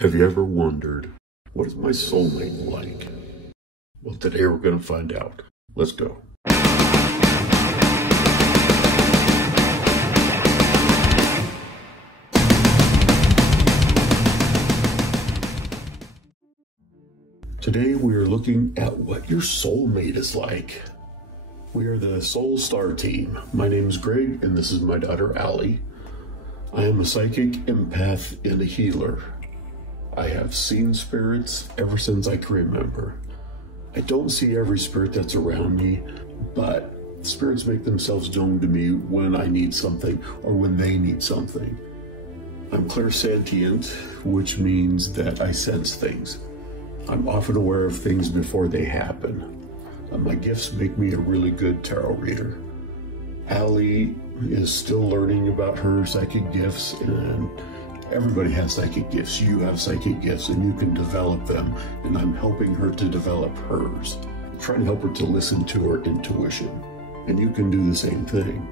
Have you ever wondered, what is my soulmate like? Well, today we're going to find out. Let's go. Today we are looking at what your soulmate is like. We are the Soul Star team. My name is Greg and this is my daughter Allie. I am a psychic, empath, and a healer. I have seen spirits ever since I can remember. I don't see every spirit that's around me, but spirits make themselves known to me when I need something or when they need something. I'm clairsentient, which means that I sense things. I'm often aware of things before they happen. My gifts make me a really good tarot reader. Allie is still learning about her psychic gifts, and everybody has psychic gifts. You have psychic gifts and you can develop them, and I'm helping her to develop hers. I'm trying to help her to listen to her intuition, and you can do the same thing.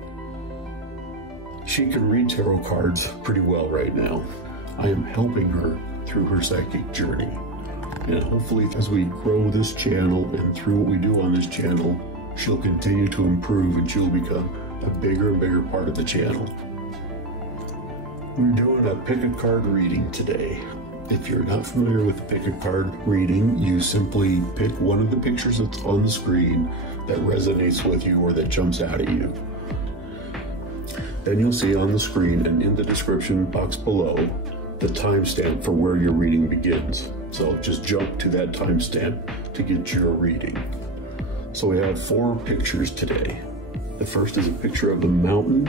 She can read tarot cards pretty well right now. I am helping her through her psychic journey. And hopefully as we grow this channel and through what we do on this channel, she'll continue to improve and she'll become a bigger and bigger part of the channel. We're doing a pick a card reading today. If you're not familiar with the pick a card reading, you simply pick one of the pictures that's on the screen that resonates with you or that jumps out at you. Then you'll see on the screen and in the description box below the timestamp for where your reading begins. So just jump to that timestamp to get your reading. So we have 4 pictures today. The first is a picture of the mountain,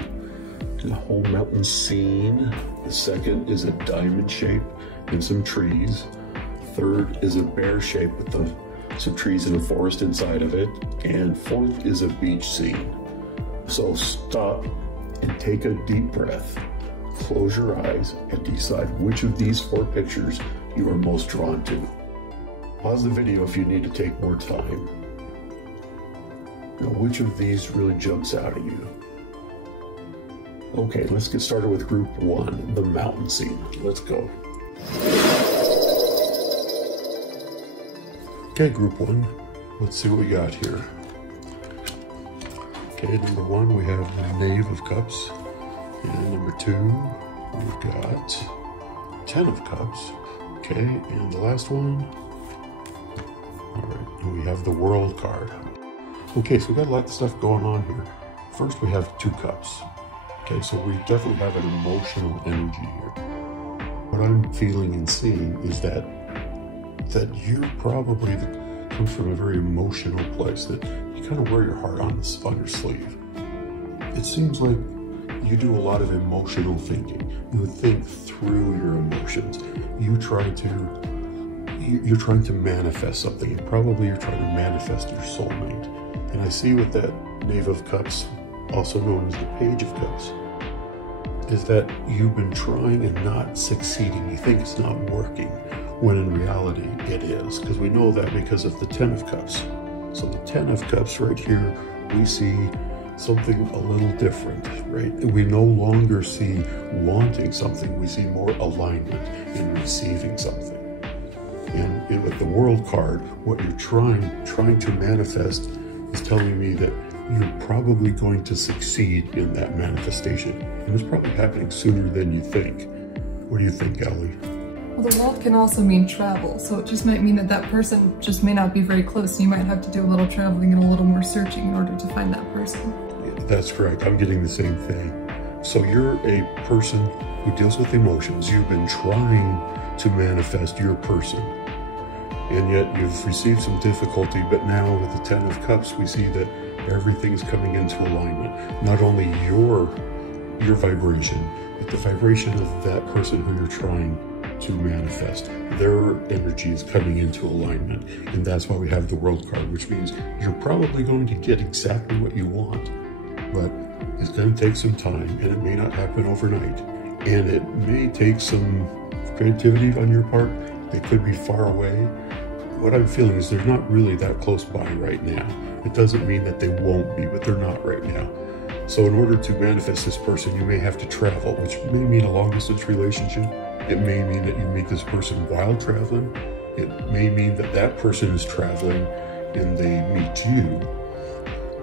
the whole mountain scene. The second is a diamond shape and some trees. Third is a bear shape with some trees and a forest inside of it. And fourth is a beach scene. So stop and take a deep breath. Close your eyes and decide which of these 4 pictures you are most drawn to. Pause the video if you need to take more time. Now, which of these really jumps out at you? Okay, let's get started with group 1, the mountain scene. Let's go. Okay, group 1, let's see what we got here. Okay, number 1, we have the Knave of Cups. And number 2, we've got 10 of Cups. Okay, and the last one, all right, we have the World card. Okay, so we got a lot of stuff going on here. First, we have 2 cups. Okay, so we definitely have an emotional energy here. What I'm feeling and seeing is that you're probably comes from a very emotional place, that you kind of wear your heart on your sleeve. It seems like you do a lot of emotional thinking. You think through your emotions. You're trying to manifest something, and probably you're trying to manifest your soulmate. And I see with that Knave of Cups, also known as the Page of Cups, is that you've been trying and not succeeding. You think it's not working, when in reality it is, because we know that because of the 10 of Cups. So the 10 of Cups right here, we see something a little different, right? We no longer see wanting something, we see more alignment in receiving something. And with the World card, what you're trying to manifest is telling me that you're probably going to succeed in that manifestation. And it's probably happening sooner than you think. What do you think, Allie? Well, the world can also mean travel, so it just might mean that that person just may not be very close. You might have to do a little traveling and a little more searching in order to find that person. That's correct. I'm getting the same thing. So you're a person who deals with emotions. You've been trying to manifest your person, and yet you've received some difficulty. But now with the 10 of Cups, we see that everything's coming into alignment. Not only your vibration, but the vibration of that person who you're trying to manifest. Their energy is coming into alignment, and that's why we have the World card, which means you're probably going to get exactly what you want. But it's going to take some time, and it may not happen overnight. And it may take some creativity on your part. They could be far away. What I'm feeling is they're not really that close by right now. It doesn't mean that they won't be, but they're not right now. So in order to manifest this person, you may have to travel, which may mean a long-distance relationship. It may mean that you meet this person while traveling. It may mean that that person is traveling and they meet you.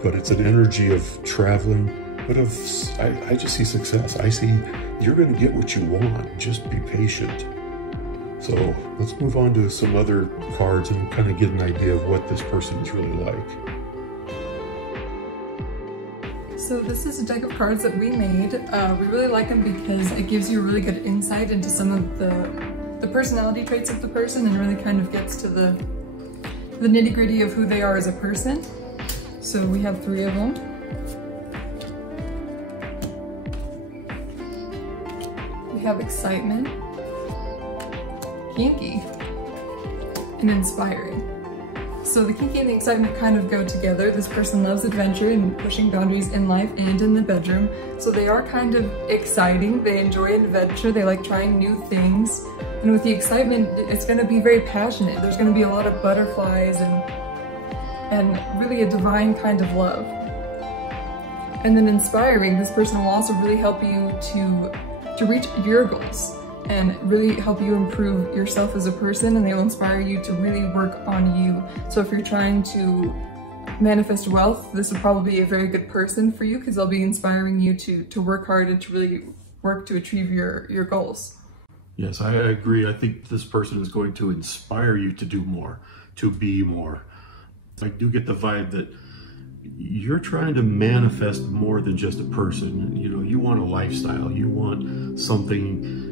But it's an energy of traveling, but I just see success. I see you're going to get what you want. Just be patient. So let's move on to some other cards and kind of get an idea of what this person is really like. So this is a deck of cards that we made. We really like them because it gives you a really good insight into some of the personality traits of the person and really kind of gets to the nitty-gritty of who they are as a person. So we have 3 of them. We have excitement, kinky, and inspiring. So the kinky and the excitement kind of go together. This person loves adventure and pushing boundaries in life and in the bedroom. So they are kind of exciting. They enjoy adventure. They like trying new things. And with the excitement, it's going to be very passionate. There's going to be a lot of butterflies and really a divine kind of love. And then inspiring, this person will also really help you to reach your goals and really help you improve yourself as a person, and they'll inspire you to really work on you. So if you're trying to manifest wealth, this will probably be a very good person for you because they'll be inspiring you to work hard and to really work to achieve your goals. Yes, I agree. I think this person is going to inspire you to do more, to be more. I do get the vibe that you're trying to manifest more than just a person. You know, you want a lifestyle, you want something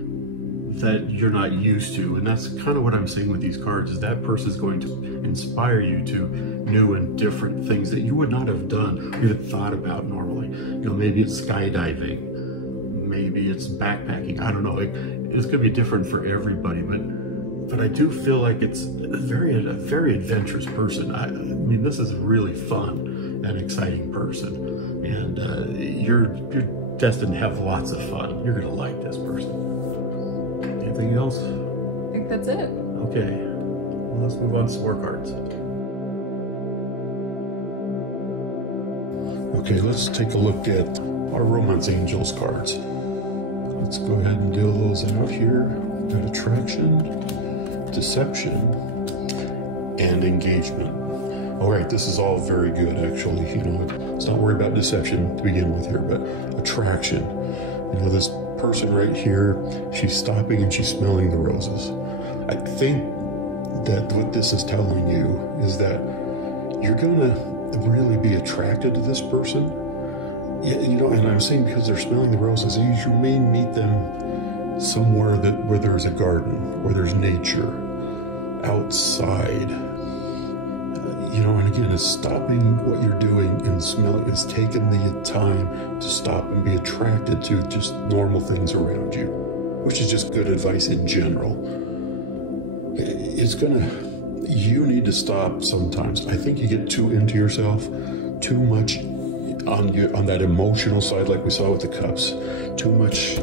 that you're not used to, and that's kind of what I'm saying with these cards, is that person is going to inspire you to new and different things that you would not have done or even thought about normally. You know, maybe it's skydiving, maybe it's backpacking, I don't know. It's going to be different for everybody, but I do feel like it's a very adventurous person. I mean, this is a really fun and exciting person, and you're destined to have lots of fun. You're going to like this person. Anything else? I think that's it. Okay, well, let's move on to some more cards. Okay, let's take a look at our Romance Angels cards. Let's go ahead and deal those out here. We've got attraction, deception, and engagement. All right, this is all very good, actually. You know, let's not worry about deception to begin with here, but attraction. You know, this person right here, she's stopping and she's smelling the roses. I think that what this is telling you is that you're gonna really be attracted to this person. Yeah, you know, and I'm saying because they're smelling the roses, you may meet them somewhere where there's a garden, where there's nature, outside. You know, and again, it's stopping what you're doing and smelling. It's taking the time to stop and be attracted to just normal things around you, which is just good advice in general. You need to stop sometimes. I think you get too into yourself, too much on that emotional side, like we saw with the cups, too much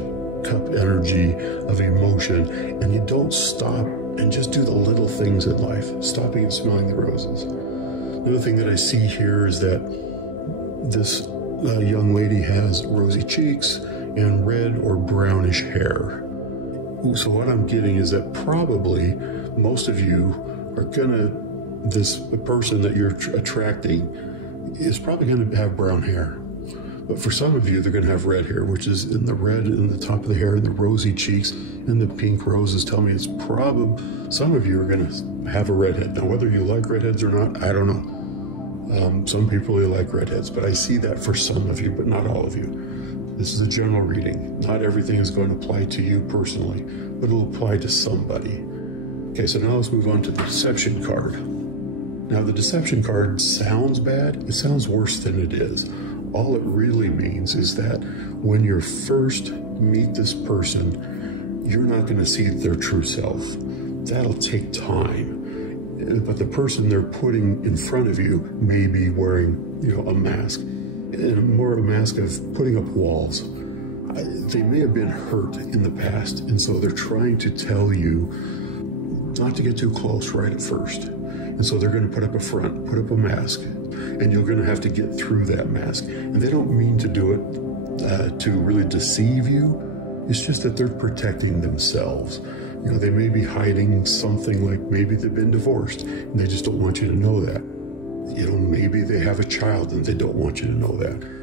cup energy of emotion, and you don't stop and just do the little things in life, stopping and smelling the roses. Another thing that I see here is that this young lady has rosy cheeks and red or brownish hair. So what I'm getting is that probably most of you are this person that you're attracting is probably going to have brown hair. But for some of you, they're going to have red hair, which is in the red in the top of the hair, and the rosy cheeks, and the pink roses tell me it's probably, some of you are going to have a redhead. Now, whether you like redheads or not, I don't know. Some people really like redheads, but I see that for some of you, but not all of you. This is a general reading. Not everything is going to apply to you personally, but it'll apply to somebody. Okay, so now let's move on to the deception card. Now, the deception card sounds bad. It sounds worse than it is. All it really means is that when you first meet this person, you're not going to see their true self. That'll take time. But the person they're putting in front of you may be wearing, you know, a mask, and more a mask of putting up walls. They may have been hurt in the past, and so they're trying to tell you not to get too close right at first. And so they're going to put up a front, put up a mask, and you're going to have to get through that mask. And they don't mean to do it to really deceive you, It's just that they're protecting themselves. You know, they may be hiding something, like maybe they've been divorced and they just don't want you to know that. You know, maybe they have a child and they don't want you to know that.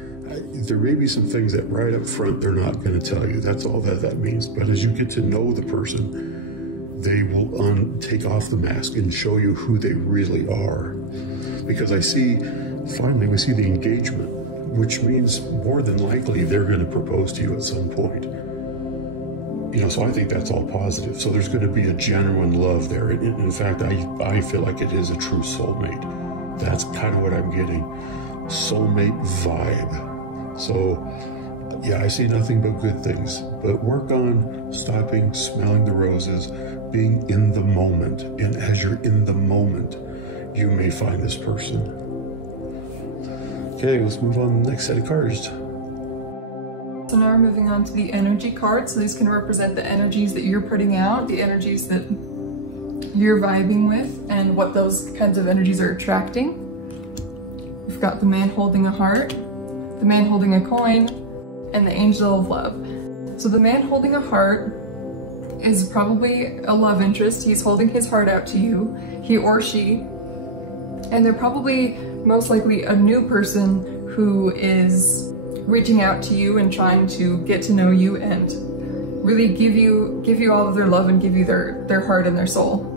There may be some things that right up front they're not going to tell you. That's all that means. But as you get to know the person, they will take off the mask and show you who they really are. Because finally we see the engagement, which means more than likely they're going to propose to you at some point. You know, so I think that's all positive. So there's going to be a genuine love there. In fact, I feel like it is a true soulmate. That's kind of what I'm getting. Soulmate vibe. So, yeah, I see nothing but good things. But work on stopping smelling the roses, being in the moment. And as you're in the moment, you may find this person. Okay, let's move on to the next set of cards. So now we're moving on to the energy cards. So these can represent the energies that you're putting out, the energies that you're vibing with, and what those kinds of energies are attracting. We've got the man holding a heart, the man holding a coin, and the angel of love. So the man holding a heart is probably a love interest. He's holding his heart out to you, he or she, and they're probably most likely a new person who is reaching out to you and trying to get to know you and really give you all of their love and give you their heart and their soul.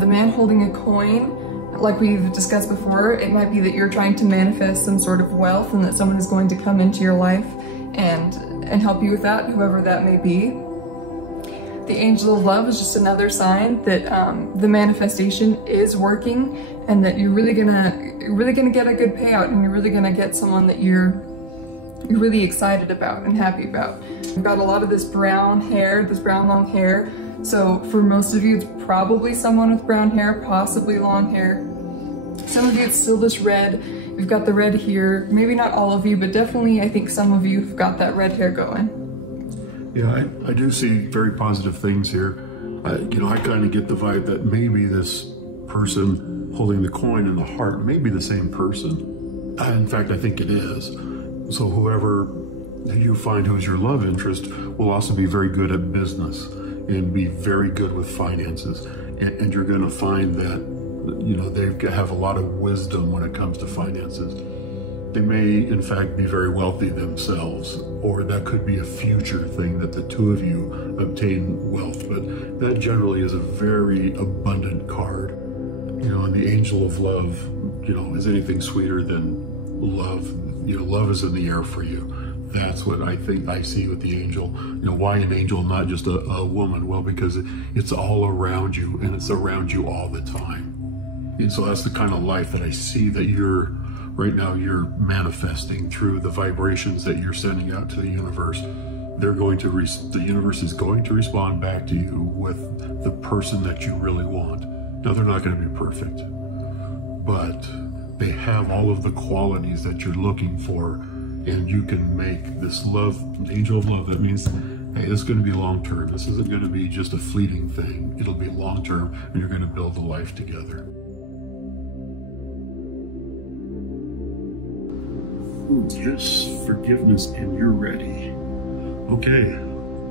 The man holding a coin, like we've discussed before, it might be that you're trying to manifest some sort of wealth and that someone is going to come into your life and help you with that, whoever that may be. The angel of love is just another sign that the manifestation is working and that you're really gonna get a good payout and you're really gonna get someone that you're really excited about and happy about. We've got a lot of this brown hair, this brown long hair. So for most of you, it's probably someone with brown hair, possibly long hair. Some of you, it's still this red. We've got the red here. Maybe not all of you, but definitely I think some of you have got that red hair going. Yeah, I do see very positive things here. You know, I kind of get the vibe that maybe this person holding the coin and the heart may be the same person. In fact, I think it is. So whoever you find who's your love interest will also be very good at business and be very good with finances. And you're going to find that, you know, they have a lot of wisdom when it comes to finances. They may, in fact, be very wealthy themselves, or that could be a future thing that the two of you obtain wealth. But that generally is a very abundant card. You know, and the angel of love, you know, is anything sweeter than love. You know, love is in the air for you. That's what I think I see with the angel. You know, why an angel, not just a woman? Well, because it's all around you and it's around you all the time. And so that's the kind of life that I see that right now you're manifesting through the vibrations that you're sending out to the universe. The universe is going to respond back to you with the person that you really want. Now, they're not going to be perfect, but they have all of the qualities that you're looking for. And you can make this love, angel of love. That means, hey, this is going to be long-term. This isn't going to be just a fleeting thing. It'll be long-term, and you're going to build a life together. Yes, forgiveness, and you're ready. Okay,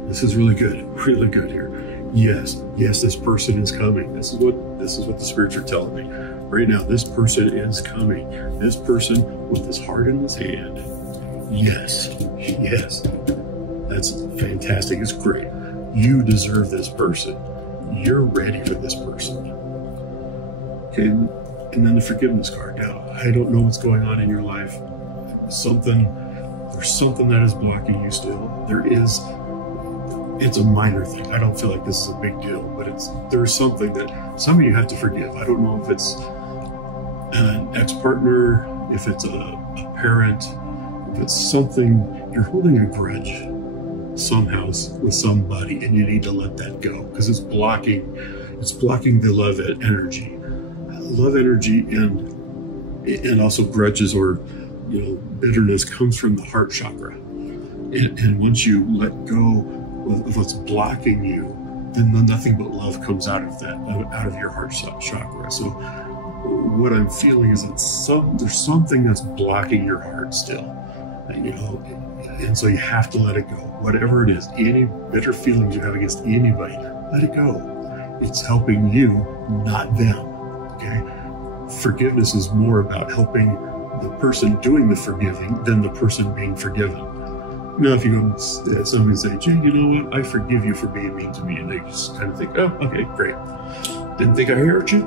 this is really good here. Yes, this person is coming. This is what the spirits are telling me. Right now, this person is coming. This person with his heart in his hand. Yes, that's fantastic. It's great. You deserve this person. You're ready for this person. Okay, and then the forgiveness card. Now, I don't know what's going on in your life. There's something that is blocking you still. It's a minor thing. I don't feel like this is a big deal, but there's something that some of you have to forgive. I don't know if it's an ex-partner, if it's a parent, if it's something, you're holding a grudge somehow with somebody and you need to let that go because it's blocking the love energy. Love energy and also grudges or, you know, bitterness comes from the heart chakra. And once you let go of what's blocking you, then nothing but love comes out of your heart chakra. So what I'm feeling is that there's something that's blocking your heart still. you know, and so you have to let it go. Whatever it is, any bitter feelings you have against anybody, let it go. It's helping you, not them, okay? Forgiveness is more about helping the person doing the forgiving than the person being forgiven. Now, if you go somebody and say, Jane, you know what? I forgive you for being mean to me. And they just kind of think, oh, okay, great. Didn't think I hurt you?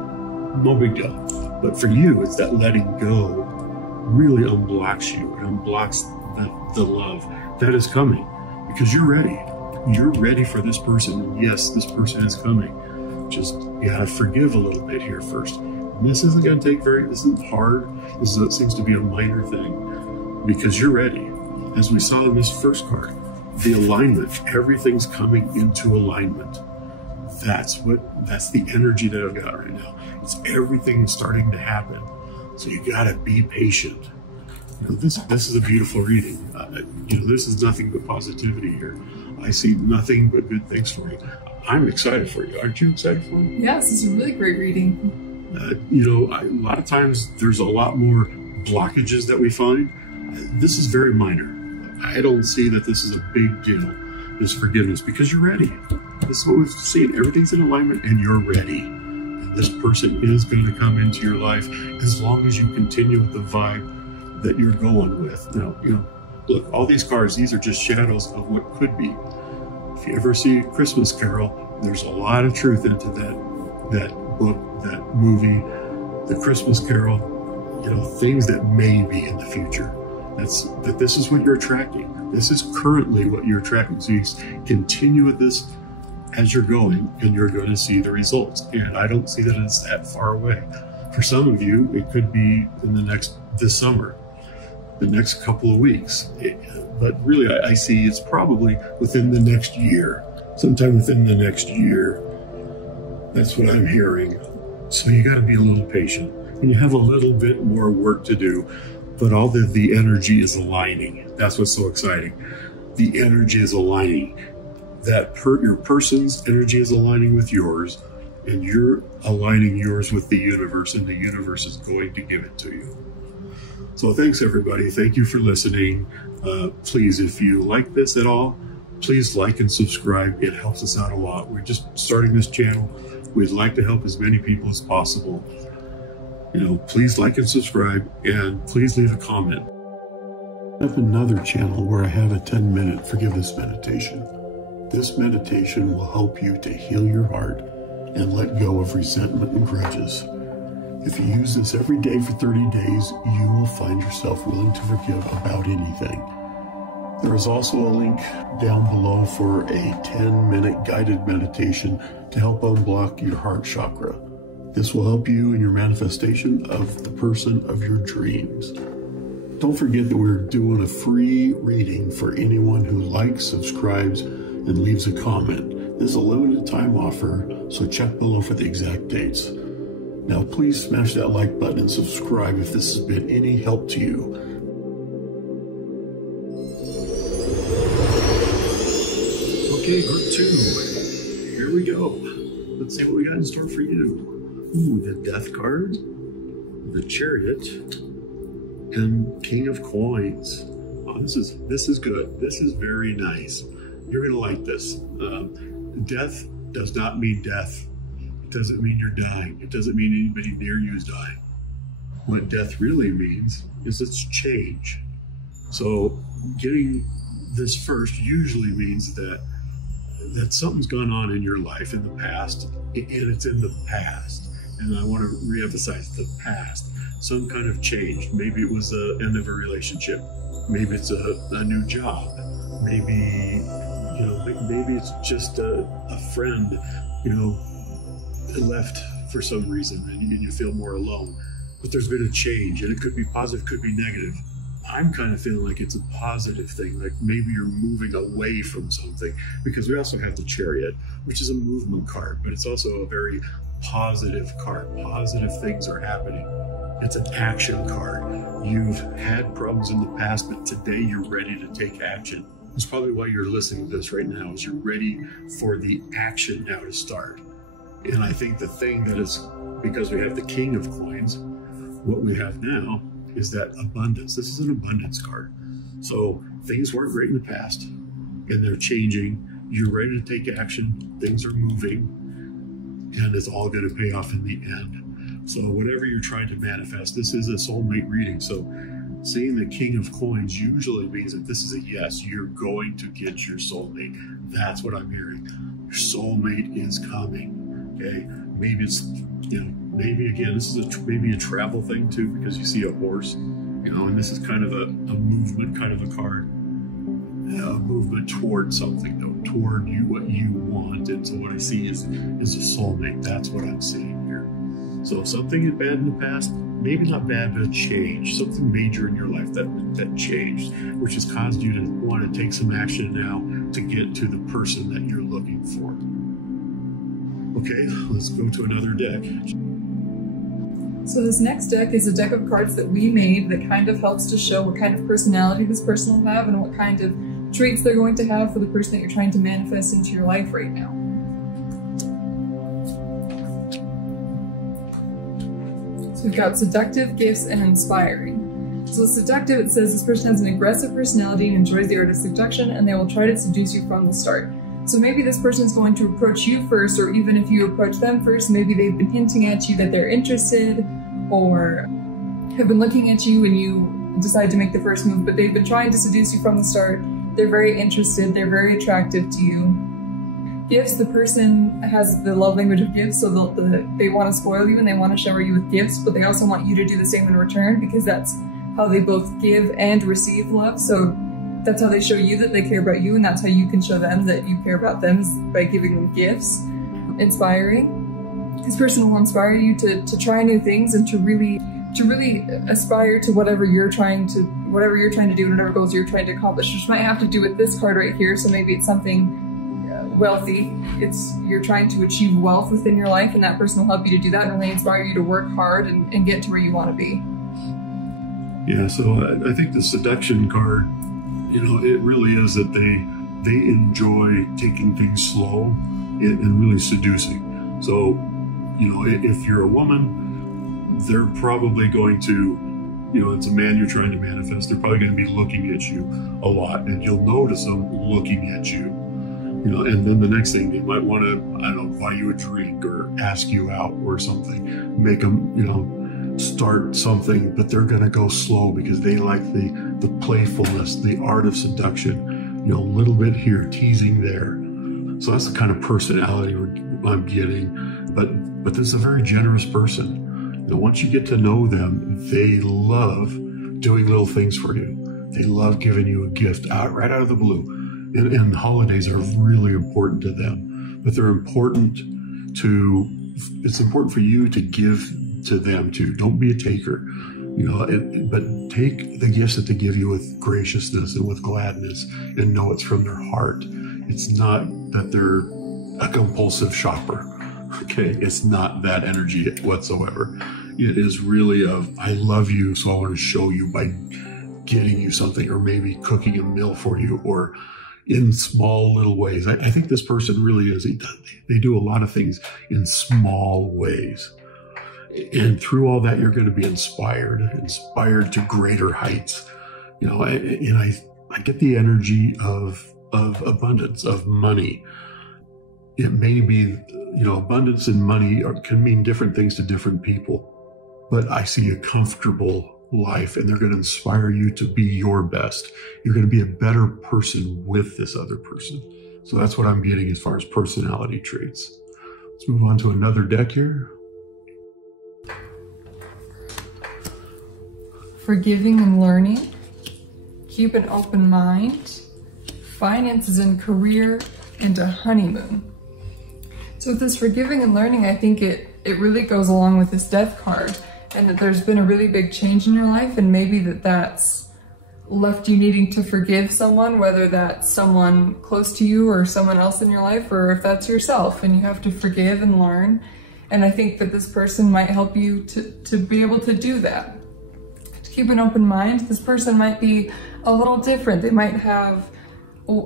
No big deal. But for you, it's that letting go really unblocks you. It unblocks the love that is coming because you're ready. You're ready for this person. And yes, this person is coming. Just, you gotta forgive a little bit here first. And this isn't gonna take this isn't hard. It seems to be a minor thing because you're ready. As we saw in this first card, the alignment, everything's coming into alignment. That's the energy that I've got right now. It's everything starting to happen. So you gotta be patient. You know, this is a beautiful reading. You know, this is nothing but positivity here. I see nothing but good things for you. I'm excited for you. Aren't you excited for me? Yes, it's a really great reading. You know, a lot of times there's a lot more blockages that we find. This is very minor. I don't see that this is a big deal, this forgiveness, because you're ready. This is what we've seen. Everything's in alignment and you're ready. And this person is going to come into your life as long as you continue with the vibe that you're going with. Now, you know, look, all these cards, these are just shadows of what could be. If you ever see Christmas Carol, there's a lot of truth into that book, that movie, the Christmas Carol, you know, things that may be in the future. This is what you're attracting. This is currently what you're attracting. So you continue with this as you're going, and you're going to see the results. And I don't see that it's that far away. For some of you, it could be in this summer, the next couple of weeks. But really, I see it's probably within the next year, sometime within the next year. That's what I'm hearing. So you got to be a little patient, and you have a little bit more work to do. But all the energy is aligning. That's what's so exciting. The energy is aligning. Your person's energy is aligning with yours, and you're aligning yours with the universe, and the universe is going to give it to you. So thanks, everybody. Thank you for listening. Please, if you like this at all, please like and subscribe. It helps us out a lot. We're just starting this channel. We'd like to help as many people as possible. You know, please like and subscribe, and please leave a comment. I have another channel where I have a 10-minute forgiveness meditation. This meditation will help you to heal your heart and let go of resentment and grudges. If you use this every day for 30 days, you will find yourself willing to forgive about anything. There is also a link down below for a 10-minute guided meditation to help unblock your heart chakra. This will help you in your manifestation of the person of your dreams. Don't forget that we're doing a free reading for anyone who likes, subscribes, and leaves a comment. This is a limited time offer, so check below for the exact dates. Now please smash that like button and subscribe if this has been any help to you. Okay, group 2. Here we go. Let's see what we got in store for you. Ooh, the Death card, the Chariot, and King of Coins. Oh, this is good. This is very nice. You're gonna like this. Death does not mean death. It doesn't mean you're dying. It doesn't mean anybody near you is dying. What death really means is it's change. So getting this first usually means that something's gone on in your life in the past, and it's in the past. And I want to reemphasize the past. Some kind of change. Maybe it was the end of a relationship. Maybe it's a new job. Maybe, you know, maybe it's just a friend, you know, left for some reason, and you feel more alone. But there's been a change, and it could be positive, could be negative. I'm kind of feeling like it's a positive thing, like maybe you're moving away from something, because we also have the Chariot, which is a movement card, but it's also a very positive card. Positive things are happening. It's an action card. You've had problems in the past, but today you're ready to take action. That's probably why you're listening to this right now, is you're ready for the action now to start. And I think the thing that is, because we have the King of Coins, what we have now is that abundance. This is an abundance card. So things weren't great in the past, and they're changing. You're ready to take action. Things are moving, and it's all going to pay off in the end. So whatever you're trying to manifest, this is a soulmate reading. So seeing the King of Coins usually means that this is a yes. You're going to get your soulmate. That's what I'm hearing. Your soulmate is coming. Okay, maybe it's, maybe again, this is maybe a travel thing too, because you see a horse, and this is kind of a movement, kind of a card. A movement toward something, though, toward you, what you want. And so what I see is a soulmate. That's what I'm seeing here. So something bad in the past, maybe not bad, but a change, something major in your life that changed, which has caused you to want to take some action now to get to the person that you're looking for. Okay, let's go to another deck. So this next deck is a deck of cards that we made that kind of helps to show what kind of personality this person will have and what kind of traits they're going to have for the person that you're trying to manifest into your life right now. So we've got seductive, gifts, and inspiring. So the seductive, it says this person has an aggressive personality and enjoys the art of seduction, and they will try to seduce you from the start. So maybe this person is going to approach you first, or even if you approach them first, maybe they've been hinting at you that they're interested, or have been looking at you and you decide to make the first move, but they've been trying to seduce you from the start. They're very interested, they're very attractive to you. Gifts, the person has the love language of gifts, so they want to spoil you and they want to shower you with gifts, but they also want you to do the same in return, because that's how they both give and receive love. So that's how they show you that they care about you, and that's how you can show them that you care about them, is by giving them gifts. Inspiring. This person will inspire you to try new things and to really aspire to whatever you're trying to do, whatever goals you're trying to accomplish, which might have to do with this card right here. So maybe it's something wealthy. You're trying to achieve wealth within your life, and that person will help you to do that and really inspire you to work hard and get to where you want to be. Yeah, so I think the seduction card, it really is that they enjoy taking things slow and really seducing. So, if you're a woman, they're probably going to, it's a man you're trying to manifest, they're probably going to be looking at you a lot, and you'll notice them looking at you. And then the next thing, they might want to, buy you a drink or ask you out or something, make them, start something, but they're going to go slow because they like the playfulness, the art of seduction, a little bit here, teasing there. So that's the kind of personality I'm getting. But this is a very generous person. Once you get to know them, they love doing little things for you. They love giving you a gift right out of the blue. And holidays are really important to them. But it's important for you to give to them too. Don't be a taker, but take the gifts that they give you with graciousness and with gladness, and know it's from their heart. It's not that they're a compulsive shopper. Okay, it's not that energy whatsoever. It is really I love you, so I want to show you by getting you something, or maybe cooking a meal for you, or in small little ways. I think this person really is. They do a lot of things in small ways. And through all that, you're going to be inspired to greater heights. I get the energy of abundance, of money. It may be, abundance and money can mean different things to different people. But I see a comfortable life, and they're going to inspire you to be your best. You're going to be a better person with this other person. So that's what I'm getting as far as personality traits. Let's move on to another deck here. Forgiving and learning. Keep an open mind. Finances and career, and a honeymoon. So with this forgiving and learning, I think it really goes along with this death card, and that there's been a really big change in your life, and maybe that's left you needing to forgive someone, whether that's someone close to you or someone else in your life, or if that's yourself, and you have to forgive and learn. And I think that this person might help you to be able to do that. To keep an open mind, this person might be a little different. They might have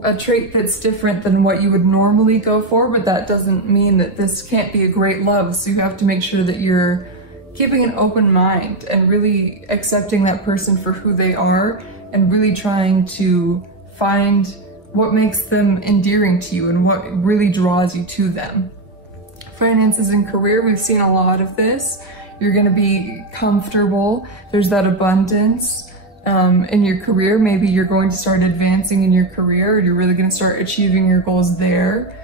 a trait that's different than what you would normally go for, but that doesn't mean that this can't be a great love. So you have to make sure that you're keeping an open mind and really accepting that person for who they are, and really trying to find what makes them endearing to you and what really draws you to them. Finances and career, we've seen a lot of this. You're going to be comfortable. There's that abundance in your career. Maybe you're going to start advancing in your career, or you're really going to start achieving your goals there.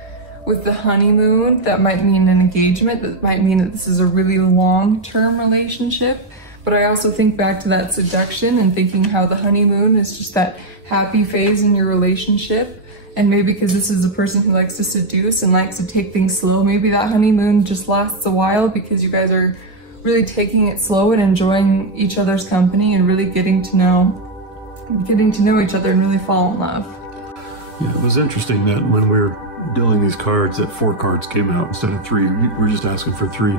With the honeymoon, that might mean an engagement. That might mean that this is a really long-term relationship. But I also think back to that seduction and thinking how the honeymoon is just that happy phase in your relationship. And maybe because this is a person who likes to seduce and likes to take things slow, maybe that honeymoon just lasts a while because you guys are really taking it slow and enjoying each other's company and really getting to know each other and really fall in love. Yeah, it was interesting that when we were dealing these cards, that 4 cards came out instead of 3. We're just asking for 3.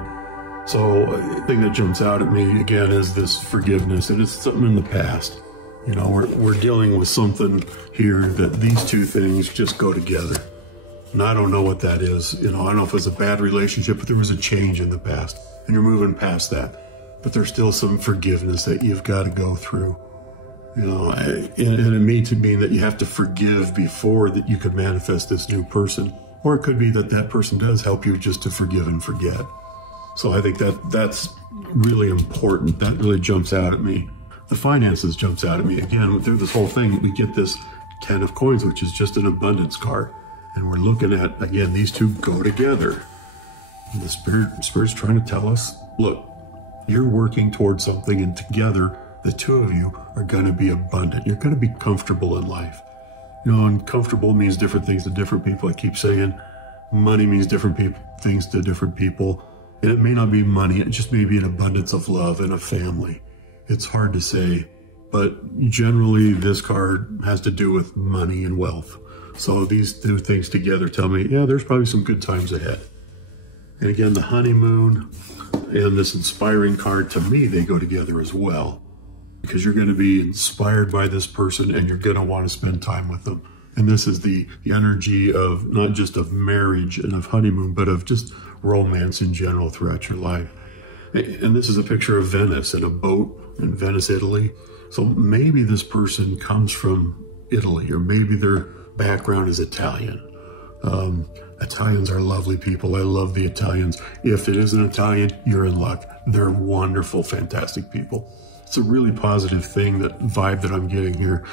So the thing that jumps out at me again is this forgiveness, and it's something in the past. You know, we're dealing with something here that these 2 things just go together. And I don't know what that is. You know, I don't know if it's a bad relationship, but there was a change in the past, and you're moving past that. But there's still some forgiveness that you've got to go through. You know, and it may mean that you have to forgive before that you could manifest this new person. Or it could be that that person does help you just to forgive and forget. So I think that's really important. That really jumps out at me. The finances jumps out at me. Again, through this whole thing, we get this 10 of coins, which is just an abundance card. And we're looking at, again, these 2 go together. And the Spirit's trying to tell us, look, you're working towards something, and together, the 2 of you are going to be abundant. You're going to be comfortable in life. You know, and comfortable means different things to different people. I keep saying money means different things to different people. And it may not be money. It just may be an abundance of love and a family. It's hard to say, but generally this card has to do with money and wealth. So these 2 things together tell me, yeah, there's probably some good times ahead. And again, the honeymoon and this inspiring card, to me, they go together as well. Because you're going to be inspired by this person and you're going to want to spend time with them. And this is the energy of not just of marriage and of honeymoon, but of just romance in general throughout your life. And this is a picture of Venice and a boat in Venice, Italy. So maybe this person comes from Italy, or maybe their background is Italian. Italians are lovely people. I love the Italians. If it is an Italian, you're in luck. They're wonderful, fantastic people. It's a really positive thing, that vibe that I'm getting here.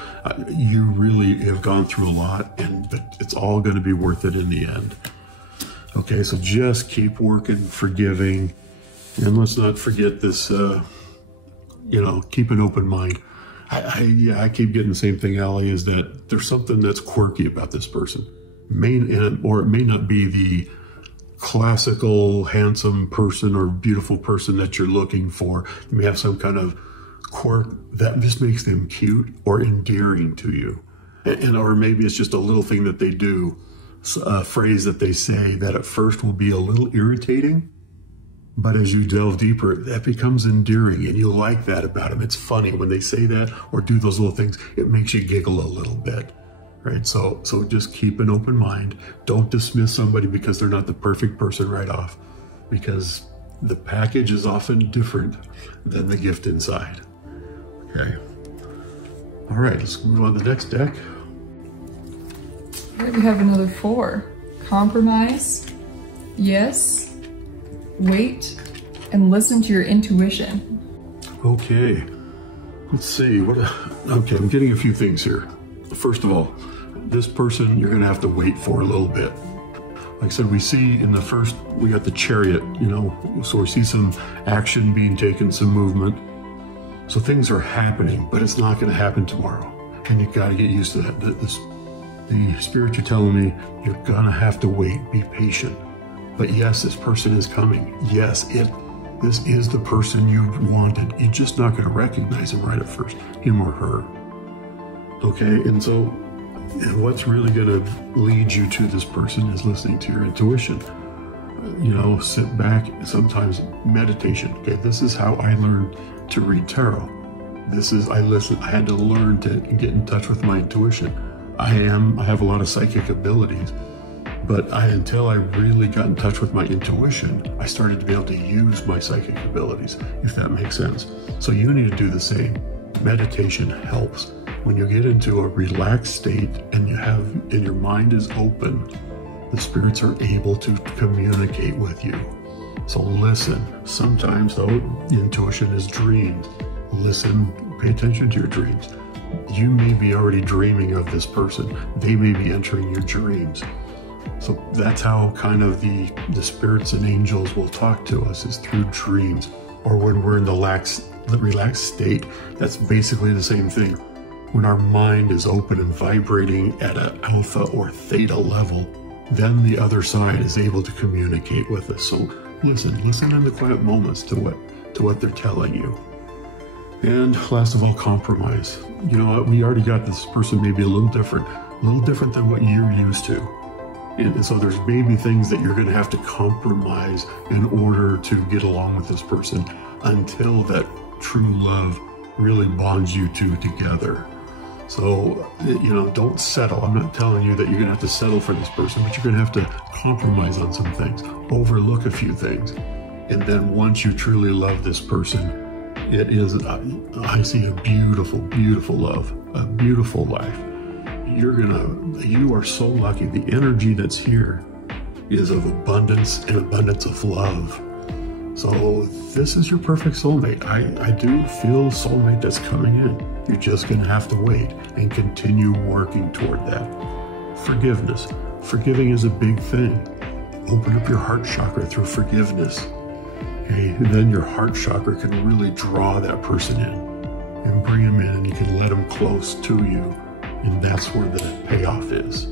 You really have gone through a lot, but it's all going to be worth it in the end. Okay, so just keep working, forgiving, and let's not forget this, you know, keep an open mind. I keep getting the same thing, Allie, is that there's something that's quirky about this person. Or it may not be the classical, handsome person or beautiful person that you're looking for. You may have some kind of quirk that just makes them cute or endearing to you. Or maybe it's just a little thing that they do, a phrase that they say that at first will be a little irritating, but as you delve deeper, that becomes endearing, and you like that about them. It's funny when they say that or do those little things. It makes you giggle a little bit, right? So just keep an open mind. Don't dismiss somebody because they're not the perfect person right off, because the package is often different than the gift inside. Okay. All right, let's move on to the next deck. Here we have another 4. Compromise, yes, wait, and listen to your intuition. Okay, let's see. Okay, I'm getting a few things here. First of all, this person you're going to have to wait for a little bit. Like I said, we see in the first, we got the Chariot, you know, so we see some action being taken, some movement. So things are happening, but it's not going to happen tomorrow. And you've got to get used to that. The Spirit, you're telling me, you're going to have to wait, be patient. But yes, this person is coming. Yes, this is the person you wanted. You're just not going to recognize him right at first, him or her. Okay, and so what's really going to lead you to this person is listening to your intuition. You know, sit back, sometimes meditation. Okay, this is how I learned to read tarot. I had to learn to get in touch with my intuition. I have a lot of psychic abilities, but until I really got in touch with my intuition, I started to be able to use my psychic abilities, if that makes sense. So you need to do the same. Meditation helps. When you get into a relaxed state and your mind is open, the spirits are able to communicate with you. So listen. Sometimes though, intuition is dreams. Listen, pay attention to your dreams. You may be already dreaming of this person. They may be entering your dreams. So that's how kind of the spirits and angels will talk to us, is through dreams. Or when we're in the relaxed state, that's basically the same thing. When our mind is open and vibrating at an alpha or theta level, then the other side is able to communicate with us. So listen in the quiet moments to what they're telling you. And last of all, compromise. You know what, we already got this person maybe a little different than what you're used to. And so there's maybe things that you're going to have to compromise in order to get along with this person until that true love really bonds you two together. So, you know, don't settle. I'm not telling you that you're going to have to settle for this person, but you're going to have to compromise on some things, overlook a few things. And then once you truly love this person, it is, I see a beautiful, beautiful love, a beautiful life. You are so lucky. The energy that's here is of abundance and abundance of love. So this is your perfect soulmate. I do feel soulmate that's coming in. You're just going to have to wait and continue working toward that. Forgiveness. Forgiving is a big thing. Open up your heart chakra through forgiveness. Okay, and then your heart chakra can really draw that person in and bring them in, and you can let them close to you. And that's where the payoff is.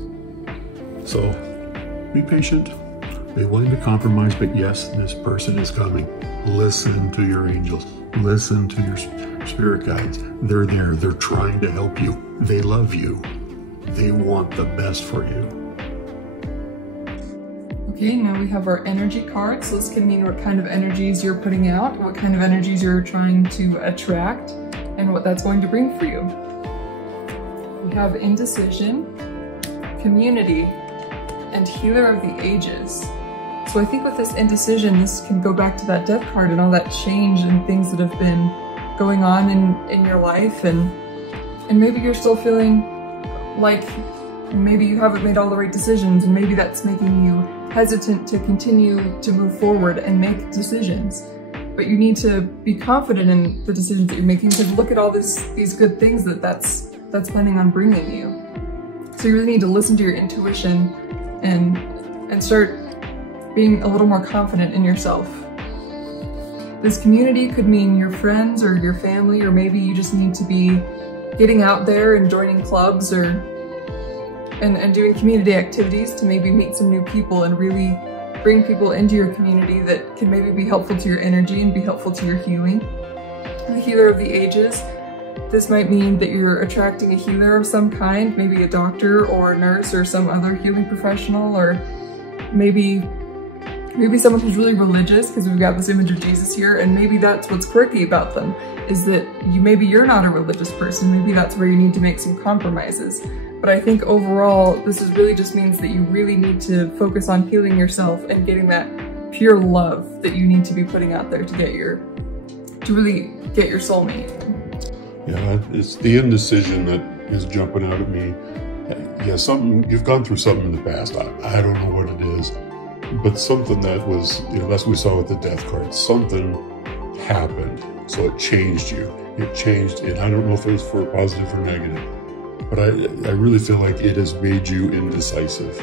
So be patient, be willing to compromise, but yes, this person is coming. Listen to your angels, listen to your spirit guides. They're there, they're trying to help you. They love you. They want the best for you. Okay, now we have our energy cards. So this can mean what kind of energies you're putting out, what kind of energies you're trying to attract, and what that's going to bring for you. We have indecision, community, and healer of the ages. So I think with this indecision, this can go back to that death card and all that change and things that have been going on in your life, and maybe you're still feeling like maybe you haven't made all the right decisions, and maybe that's making you hesitant to continue to move forward and make decisions. But you need to be confident in the decisions that you're making, because look at all these good things that's planning on bringing you. So you really need to listen to your intuition and start being a little more confident in yourself. This community could mean your friends or your family, or maybe you just need to be getting out there and joining clubs and doing community activities to maybe meet some new people and really bring people into your community that can maybe be helpful to your energy and be helpful to your healing. The healer of the ages. This might mean that you're attracting a healer of some kind, maybe a doctor or a nurse or some other healing professional, or maybe someone who's really religious, because we've got this image of Jesus here, and maybe that's what's quirky about them, is that maybe you're not a religious person. Maybe that's where you need to make some compromises. But I think overall, this really just means that you really need to focus on healing yourself and getting that pure love that you need to be putting out there to really get your soulmate. Yeah, it's the indecision that is jumping out at me. Yeah, you've gone through something in the past. I don't know what it is, but something that was, that's what we saw with the death card. Something happened, so it changed you. It changed, and I don't know if it was for positive or negative, but I really feel like it has made you indecisive,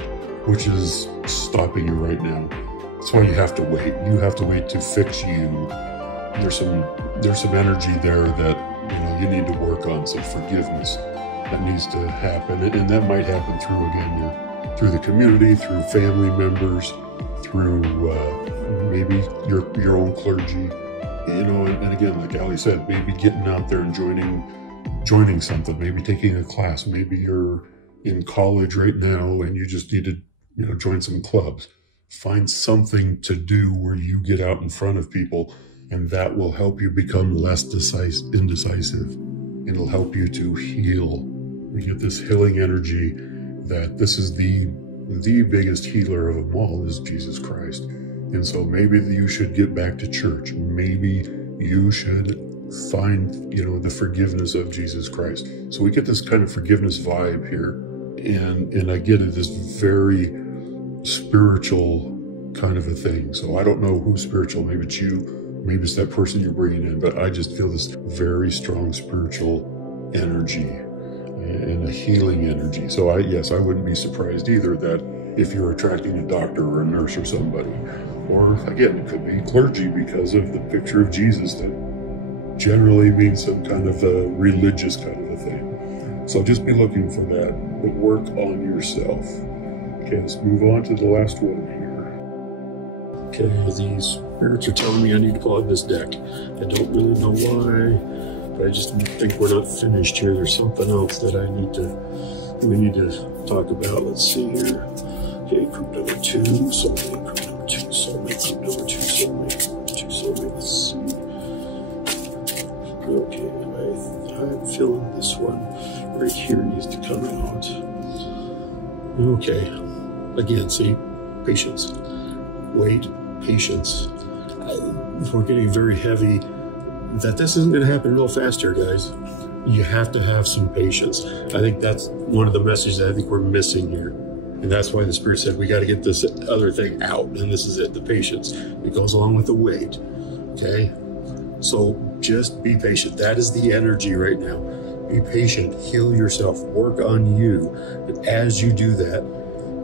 which is stopping you right now. That's why you have to wait. You have to wait to fix you. There's some energy there that you need to work on, some forgiveness that needs to happen, and that might happen through the community, through family members, through maybe your own clergy, and again, like Ali said, maybe getting out there and joining something, maybe taking a class. Maybe you're in college right now and you just need to join some clubs. Find something to do where you get out in front of people, and that will help you become less indecisive. It'll help you to heal. We get this healing energy that this is the biggest healer of them all is Jesus Christ. And so maybe you should get back to church. Maybe you should find, the forgiveness of Jesus Christ. So we get this kind of forgiveness vibe here. And I get it, this very spiritual kind of a thing. So I don't know who's spiritual. Maybe it's you. Maybe it's that person you're bringing in. But I just feel this very strong spiritual energy and a healing energy. So I wouldn't be surprised either that if you're attracting a doctor or a nurse or somebody, or again, it could be clergy because of the picture of Jesus that generally means some kind of a religious kind of a thing. So just be looking for that, but work on yourself. Okay, let's move on to the last one here. Okay, these spirits are telling me I need to pull out this deck. I don't really know why, but I just think we're not finished here. There's something else that we need to talk about. Let's see here. Okay, group number 2, soulmate, group number 2, soulmate, group number 2, soulmate, let's see. Okay, I'm feeling this one right here needs to come out. Okay, again, see, patience, wait, patience. We're getting very heavy that this isn't going to happen real fast here, guys. You have to have some patience. I think that's one of the messages that I think we're missing here. And that's why the Spirit said we got to get this other thing out. And this is it, the patience. It goes along with the wait. Okay? So just be patient. That is the energy right now. Be patient. Heal yourself. Work on you. And as you do that,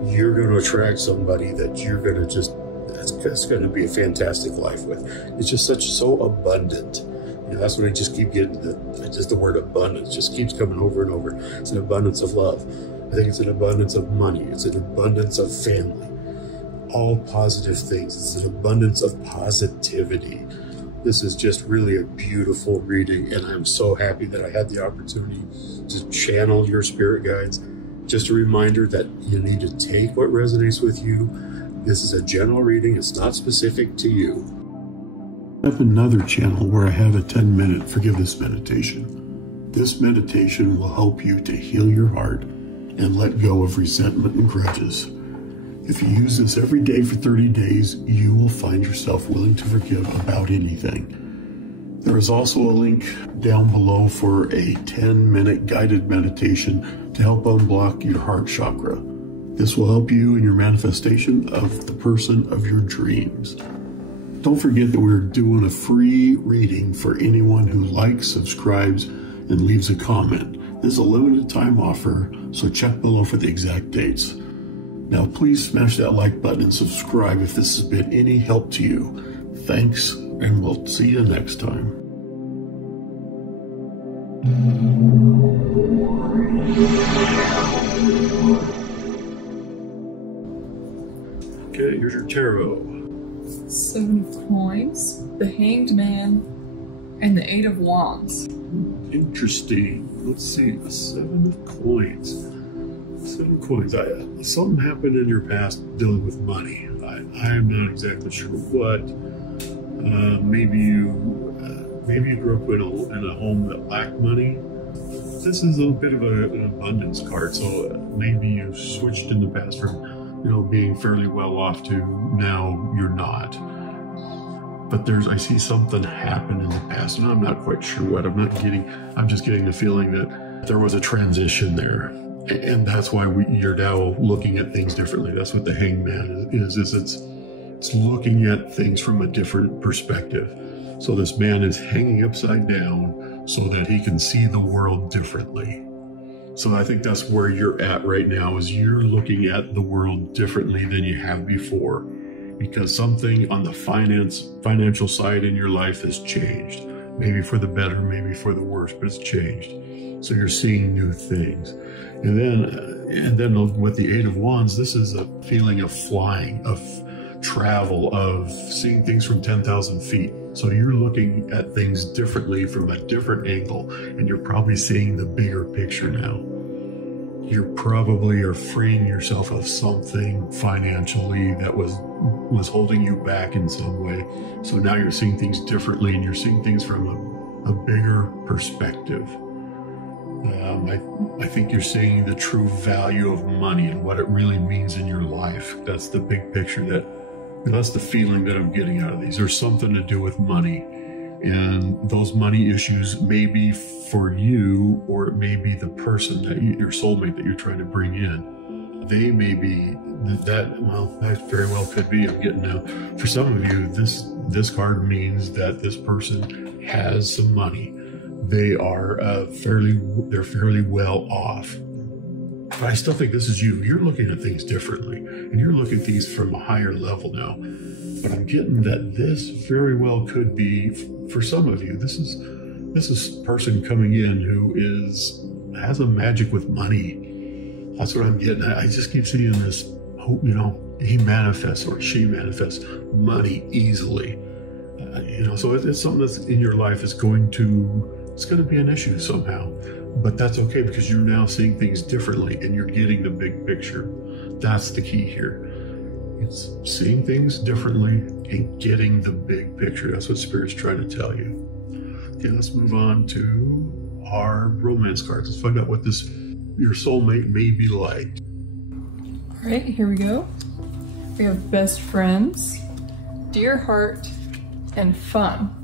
you're going to attract somebody that you're going to just, that's going to be a fantastic life with. It's just so abundant. That's what I just keep getting. Just the word abundance just keeps coming over and over. It's an abundance of love. I think it's an abundance of money. It's an abundance of family. All positive things. It's an abundance of positivity. This is just really a beautiful reading, and I'm so happy that I had the opportunity to channel your spirit guides. Just a reminder that you need to take what resonates with you. This is a general reading. It's not specific to you. I have another channel where I have a 10-minute forgiveness meditation. This meditation will help you to heal your heart and let go of resentment and grudges. If you use this every day for 30 days, you will find yourself willing to forgive about anything. There is also a link down below for a 10-minute guided meditation to help unblock your heart chakra. This will help you in your manifestation of the person of your dreams. Don't forget that we're doing a free reading for anyone who likes, subscribes, and leaves a comment. This is a limited time offer, so check below for the exact dates. Now please smash that like button and subscribe if this has been any help to you. Thanks, and we'll see you next time. Okay, here's your tarot. 7 of coins, the Hanged Man, and the 8 of wands. Interesting. Let's see, the 7 of coins. 7 coins. Something happened in your past dealing with money. I'm not exactly sure what. Maybe you grew up in a home that lacked money. This is a bit of an abundance card, so maybe you switched in the past from being fairly well off to now you're not. But I see something happen in the past, and I'm not quite sure what. I'm just getting the feeling that there was a transition there. And that's why you're now looking at things differently. That's what the Hanged Man is it's looking at things from a different perspective. So this man is hanging upside down so that he can see the world differently. So I think that's where you're at right now, is you're looking at the world differently than you have before, because something on the financial side in your life has changed. Maybe for the better, maybe for the worse, but it's changed. So you're seeing new things. And then with the 8 of Wands, this is a feeling of flying, of travel, of seeing things from 10,000 feet. So you're looking at things differently from a different angle, and you're probably seeing the bigger picture now. You probably are freeing yourself of something financially that was holding you back in some way. So now you're seeing things differently, and you're seeing things from a bigger perspective. I think you're seeing the true value of money and what it really means in your life. That's the big picture. That's the feeling that I'm getting out of these. There's something to do with money And those money issues may be for you, or it may be the person that your soulmate that you're trying to bring in. They may be that, well, that very well could be. I'm getting now. For some of you, this card means that this person has some money. They are they're fairly well off. But I still think this is you. You're looking at things differently, and you're looking at things from a higher level now. But I'm getting that this very well could be, for some of you, this is a person coming in who has a magic with money. That's what I'm getting. I just keep seeing this, you know, he manifests or she manifests money easily. You know, so it's something that's in your life it's going to be an issue somehow. But that's okay, because you're now seeing things differently and you're getting the big picture. That's the key here. It's seeing things differently and getting the big picture. That's what Spirit's trying to tell you. Okay, let's move on to our romance cards. Let's find out what your soulmate may be like. All right, here we go. We have best friends, dear heart, and fun.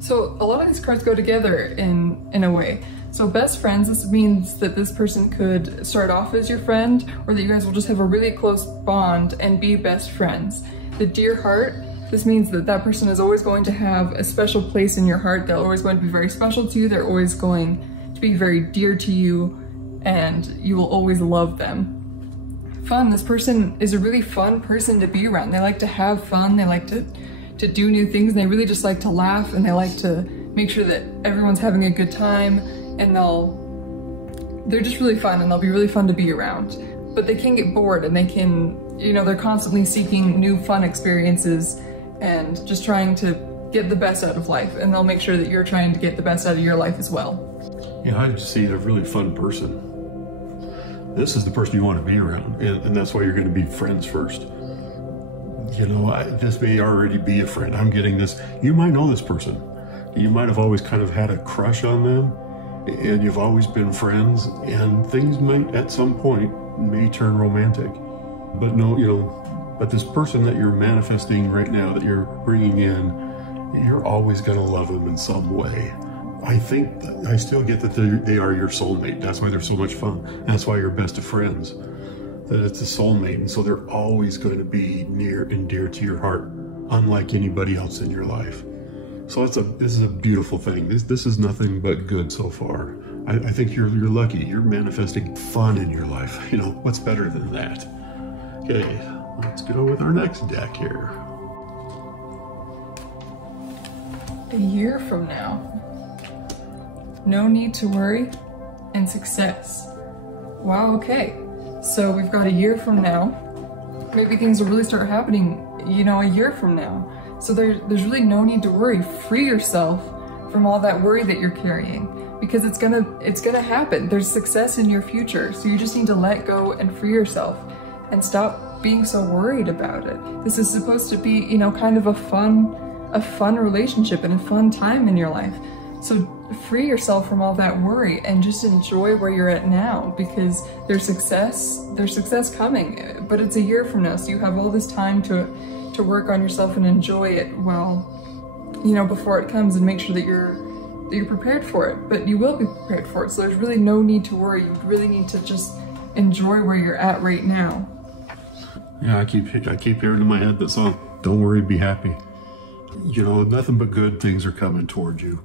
So a lot of these cards go together in a way. So best friends, this means that this person could start off as your friend, or that you guys will just have a really close bond and be best friends. The dear heart, this means that that person is always going to have a special place in your heart. They're always going to be very special to you. They're always going to be very dear to you, and you will always love them. Fun, this person is a really fun person to be around. They like to have fun, they like to do new things, and they really just like to laugh, and they like to make sure that everyone's having a good time, and they're just really fun, and they'll be really fun to be around. But they can get bored, and they can, you know, they're constantly seeking new fun experiences and just trying to get the best out of life, and they'll make sure that you're trying to get the best out of your life as well. Yeah, I just see a really fun person. This is the person you want to be around, and that's why you're going to be friends first. You know, this may already be a friend. I'm getting this. You might know this person. You might have always kind of had a crush on them, and you've always been friends, and things might, at some point, may turn romantic. But no, you know, but this person that you're manifesting right now, that you're bringing in, you're always going to love them in some way. I still get that they are your soulmate. That's why they're so much fun. That's why you're best of friends. That it's a soulmate, and so they're always going to be near and dear to your heart, unlike anybody else in your life. So this is a beautiful thing. This is nothing but good so far. I think you're lucky. You're manifesting fun in your life. You know, what's better than that? Okay, let's go with our next deck here. A year from now. No need to worry, and success. Wow, okay. So we've got a year from now. Maybe things will really start happening, you know, a year from now. So there's really no need to worry. Free yourself from all that worry that you're carrying, because it's gonna happen. There's success in your future. So you just need to let go and free yourself and stop being so worried about it. This is supposed to be, you know, kind of a fun relationship and a fun time in your life. So free yourself from all that worry and just enjoy where you're at now, because there's success coming, but it's a year from now. So you have all this time to work on yourself and enjoy it well, you know, before it comes, and make sure that you're prepared for it. But you will be prepared for it. So there's really no need to worry. You really need to just enjoy where you're at right now. Yeah, I keep hearing in my head that song, "Don't worry, be happy." You know, nothing but good things are coming towards you.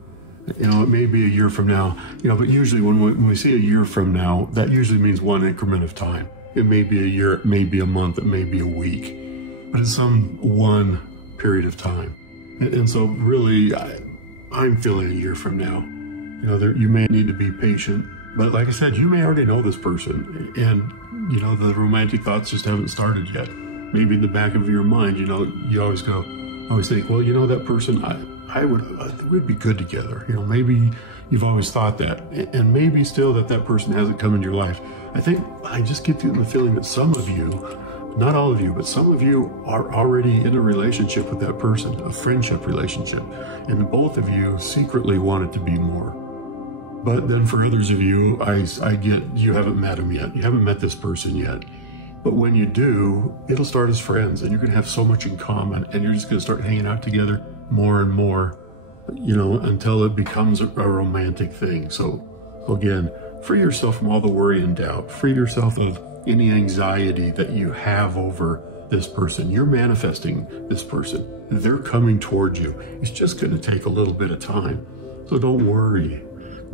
You know, it may be a year from now, you know, but usually when we see a year from now, that usually means one increment of time. It may be a year, it may be a month, it may be a week, but it's some one period of time. And so really, I'm feeling a year from now. You know, you may need to be patient, but like I said, you may already know this person, and, you know, the romantic thoughts just haven't started yet. Maybe in the back of your mind, you know, you always think, well, you know, that person, we'd be good together. You know, maybe you've always thought that, and maybe still that person hasn't come into your life. I just get the feeling that some of you, not all of you, but some of you are already in a relationship with that person, a friendship relationship, and both of you secretly want it to be more. But then for others of you, I get you haven't met him yet. You haven't met this person yet. But when you do, it'll start as friends, and you're going to have so much in common, and you're just going to start hanging out together more and more. you know, until it becomes a romantic thing. So again, free yourself from all the worry and doubt. Free yourself of any anxiety that you have over this person. You're manifesting this person. They're coming towards you. It's just going to take a little bit of time. So don't worry.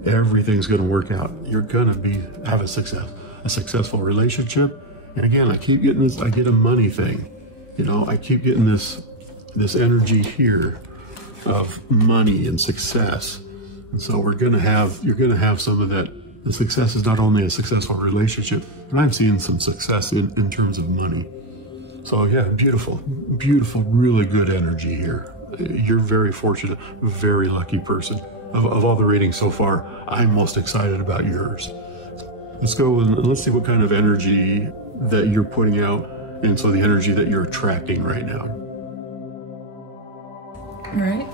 Everything's going to work out. You're going to have a successful relationship. And again, I keep getting this, I get a money thing. You know, I keep getting this energy here of money and success. And so you're going to have some of that. The success is not only a successful relationship, but I'm seeing some success in terms of money. So yeah, beautiful, really good energy here. You're very fortunate, very lucky person. Of all the readings so far, I'm most excited about yours. Let's go and let's see what kind of energy that you're putting out, and so the energy that you're attracting right now. All right,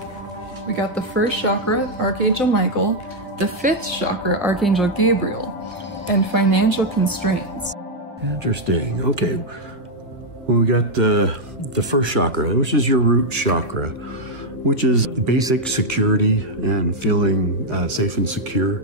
we got the first chakra, Archangel Michael, the fifth chakra, Archangel Gabriel, and financial constraints. Interesting. Okay, well, we got the first chakra, which is your root chakra, which is basic security and feeling safe and secure.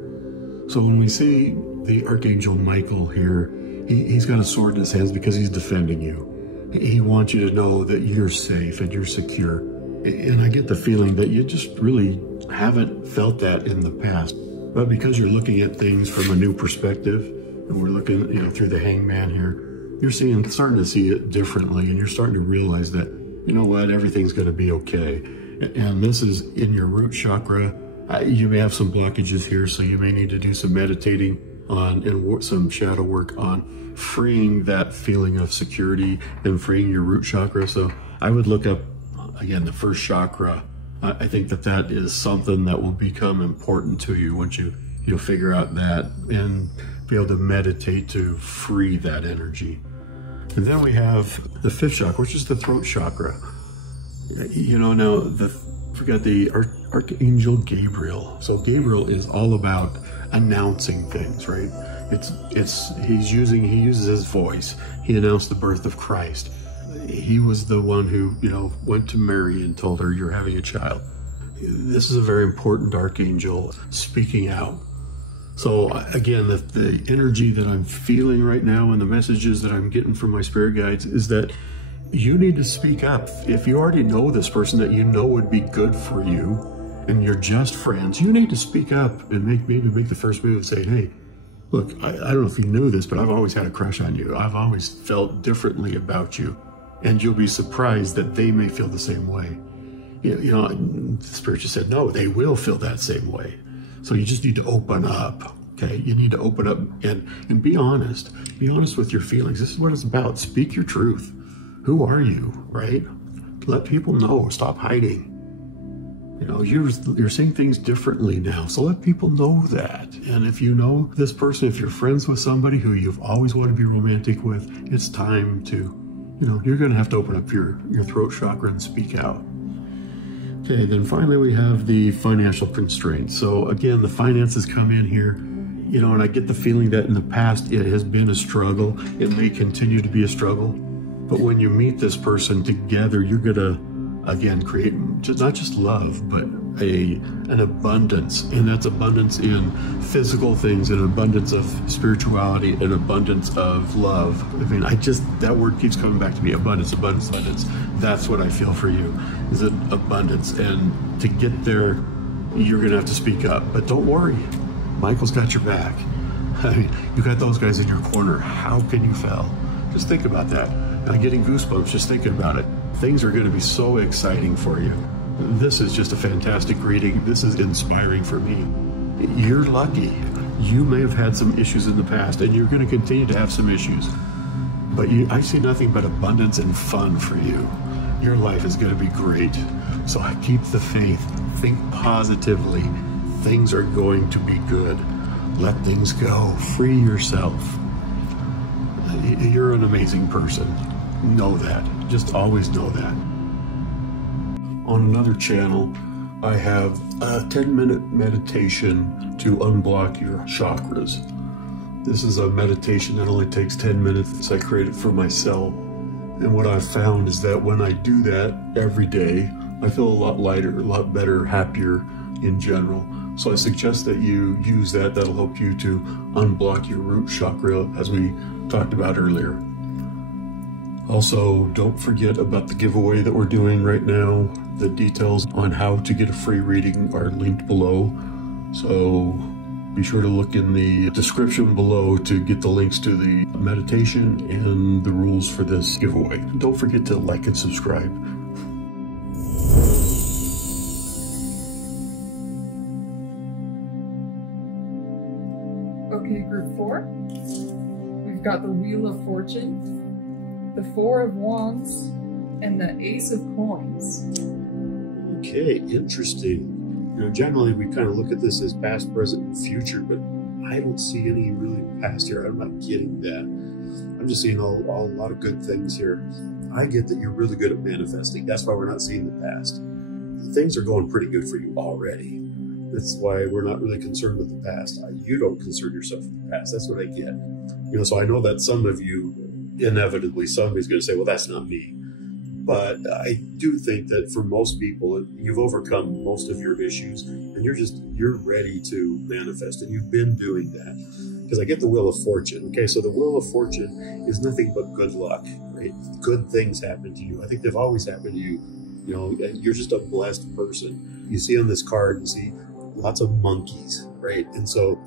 So when we see the Archangel Michael here, he's got a sword in his hands because he's defending you. He wants you to know that you're safe and you're secure. And I get the feeling that you just really haven't felt that in the past. But because you're looking at things from a new perspective, and we're looking, you know, through the hangman here, you're starting to see it differently, and you're starting to realize that, you know what, everything's going to be okay. And this is in your root chakra. You may have some blockages here, so you may need to do some meditating on and some shadow work on freeing that feeling of security and freeing your root chakra. So I would look up, again, the first chakra. I think that is something that will become important to you once you'll figure out that and be able to meditate to free that energy. And then we have the fifth chakra, which is the throat chakra. You know, now we got the Archangel Gabriel. So Gabriel is all about announcing things, right? He uses his voice. He announced the birth of Christ. He was the one who, you know, went to Mary and told her, you're having a child. This is a very important archangel speaking out. So again, the energy that I'm feeling right now and the messages that I'm getting from my spirit guides is that you need to speak up. If you already know this person that you know would be good for you and you're just friends, you need to speak up and maybe make the first move and say, hey, look, I don't know if you knew this, but I've always had a crush on you. I've always felt differently about you. And you'll be surprised that they may feel the same way. You know, the spirit just said, no, they will feel that same way. So you just need to open up, okay? You need to open up and be honest. Be honest with your feelings. This is what it's about. Speak your truth. Who are you, right? Let people know. Stop hiding. You know, you're seeing things differently now, so let people know that. And if you know this person, if you're friends with somebody who you've always wanted to be romantic with, it's time to, you know, you're going to have to open up your throat chakra and speak out. Okay, then finally we have the financial constraints. So again, the finances come in here, you know, and I get the feeling that in the past it has been a struggle. It may continue to be a struggle. But when you meet this person together, you're going to, again, create not just love, but an abundance. And that's abundance in physical things, an abundance of spirituality, an abundance of love. I mean, that word keeps coming back to me, abundance, abundance, abundance. That's what I feel for you, is an abundance. And to get there, you're going to have to speak up. But don't worry, Michael's got your back. I mean, you got those guys in your corner. How can you fail? Just think about that. I'm getting goosebumps just thinking about it. Things are going to be so exciting for you. This is just a fantastic reading. This is inspiring for me. You're lucky. You may have had some issues in the past, and you're going to continue to have some issues. But I see nothing but abundance and fun for you. Your life is going to be great. So keep the faith. Think positively. Things are going to be good. Let things go. Free yourself. You're an amazing person. Know that. Just always know that. On another channel, I have a 10-minute meditation to unblock your chakras. This is a meditation that only takes 10 minutes. I created for myself. And what I've found is that when I do that every day, I feel a lot lighter, a lot better, happier in general. So I suggest that you use that. That'll help you to unblock your root chakra, as we talked about earlier. Also, don't forget about the giveaway that we're doing right now. The details on how to get a free reading are linked below. So be sure to look in the description below to get the links to the meditation and the rules for this giveaway. Don't forget to like and subscribe. Okay, group 4. We've got the Wheel of Fortune, the Four of Wands, and the Ace of Coins. Okay, interesting. You know, generally we kind of look at this as past, present, and future, but I don't see any really past here. I'm not getting that. I'm just seeing a lot of good things here. I get that you're really good at manifesting. That's why we're not seeing the past. Things are going pretty good for you already. That's why we're not really concerned with the past. You don't concern yourself with the past. That's what I get. You know, so I know that some of you, inevitably, somebody's going to say, well, that's not me. But I do think that for most people, you've overcome most of your issues and you're ready to manifest, and you've been doing that. Because I get the Wheel of Fortune. Okay, so the Wheel of Fortune is nothing but good luck, right? Good things happen to you. I think they've always happened to you. You know, you're just a blessed person. You see on this card, you see lots of monkeys, right? And so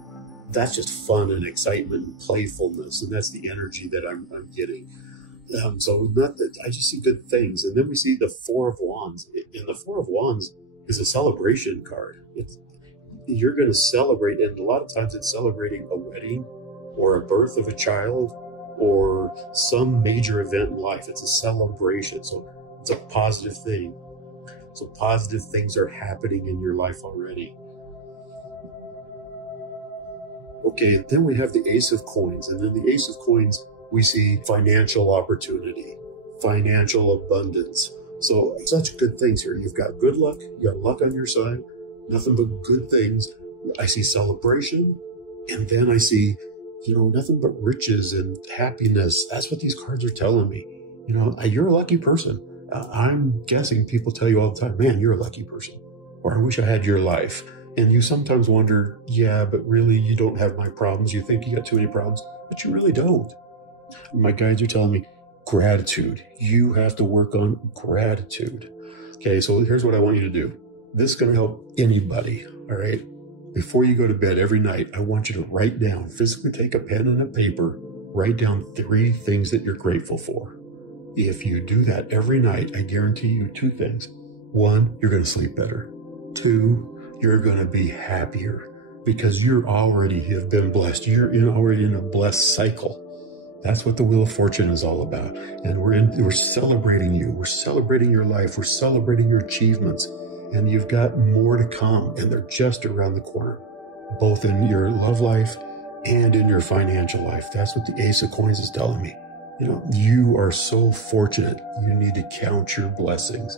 that's just fun and excitement and playfulness, and that's the energy that I'm getting. So not that I just see good things. And then we see the Four of Wands, and the Four of Wands is a celebration card. You're going to celebrate, and a lot of times it's celebrating a wedding or a birth of a child or some major event in life. It's a celebration, so it's a positive thing. So positive things are happening in your life already. Okay, then we have the Ace of Coins, and then the Ace of Coins, we see financial opportunity, financial abundance. So such good things here. You've got good luck, you got luck on your side, nothing but good things. I see celebration, and then I see, you know, nothing but riches and happiness. That's what these cards are telling me. You know, you're a lucky person. I'm guessing people tell you all the time, man, you're a lucky person, or I wish I had your life. And you sometimes wonder, yeah, but really you don't have my problems. You think you got too many problems, but you really don't. My guides are telling me gratitude. You have to work on gratitude. Okay, so here's what I want you to do. This is going to help anybody, all right? Before you go to bed every night, I want you to write down, physically take a pen and a paper, write down 3 things that you're grateful for. If you do that every night, I guarantee you 2 things. 1, you're going to sleep better. 2, you're going to be happier because you already have been blessed. You're already in a blessed cycle. That's what the Wheel of Fortune is all about. And we're celebrating you. We're celebrating your life. We're celebrating your achievements. And you've got more to come, and they're just around the corner, both in your love life and in your financial life. That's what the Ace of Coins is telling me. You know, you are so fortunate. You need to count your blessings.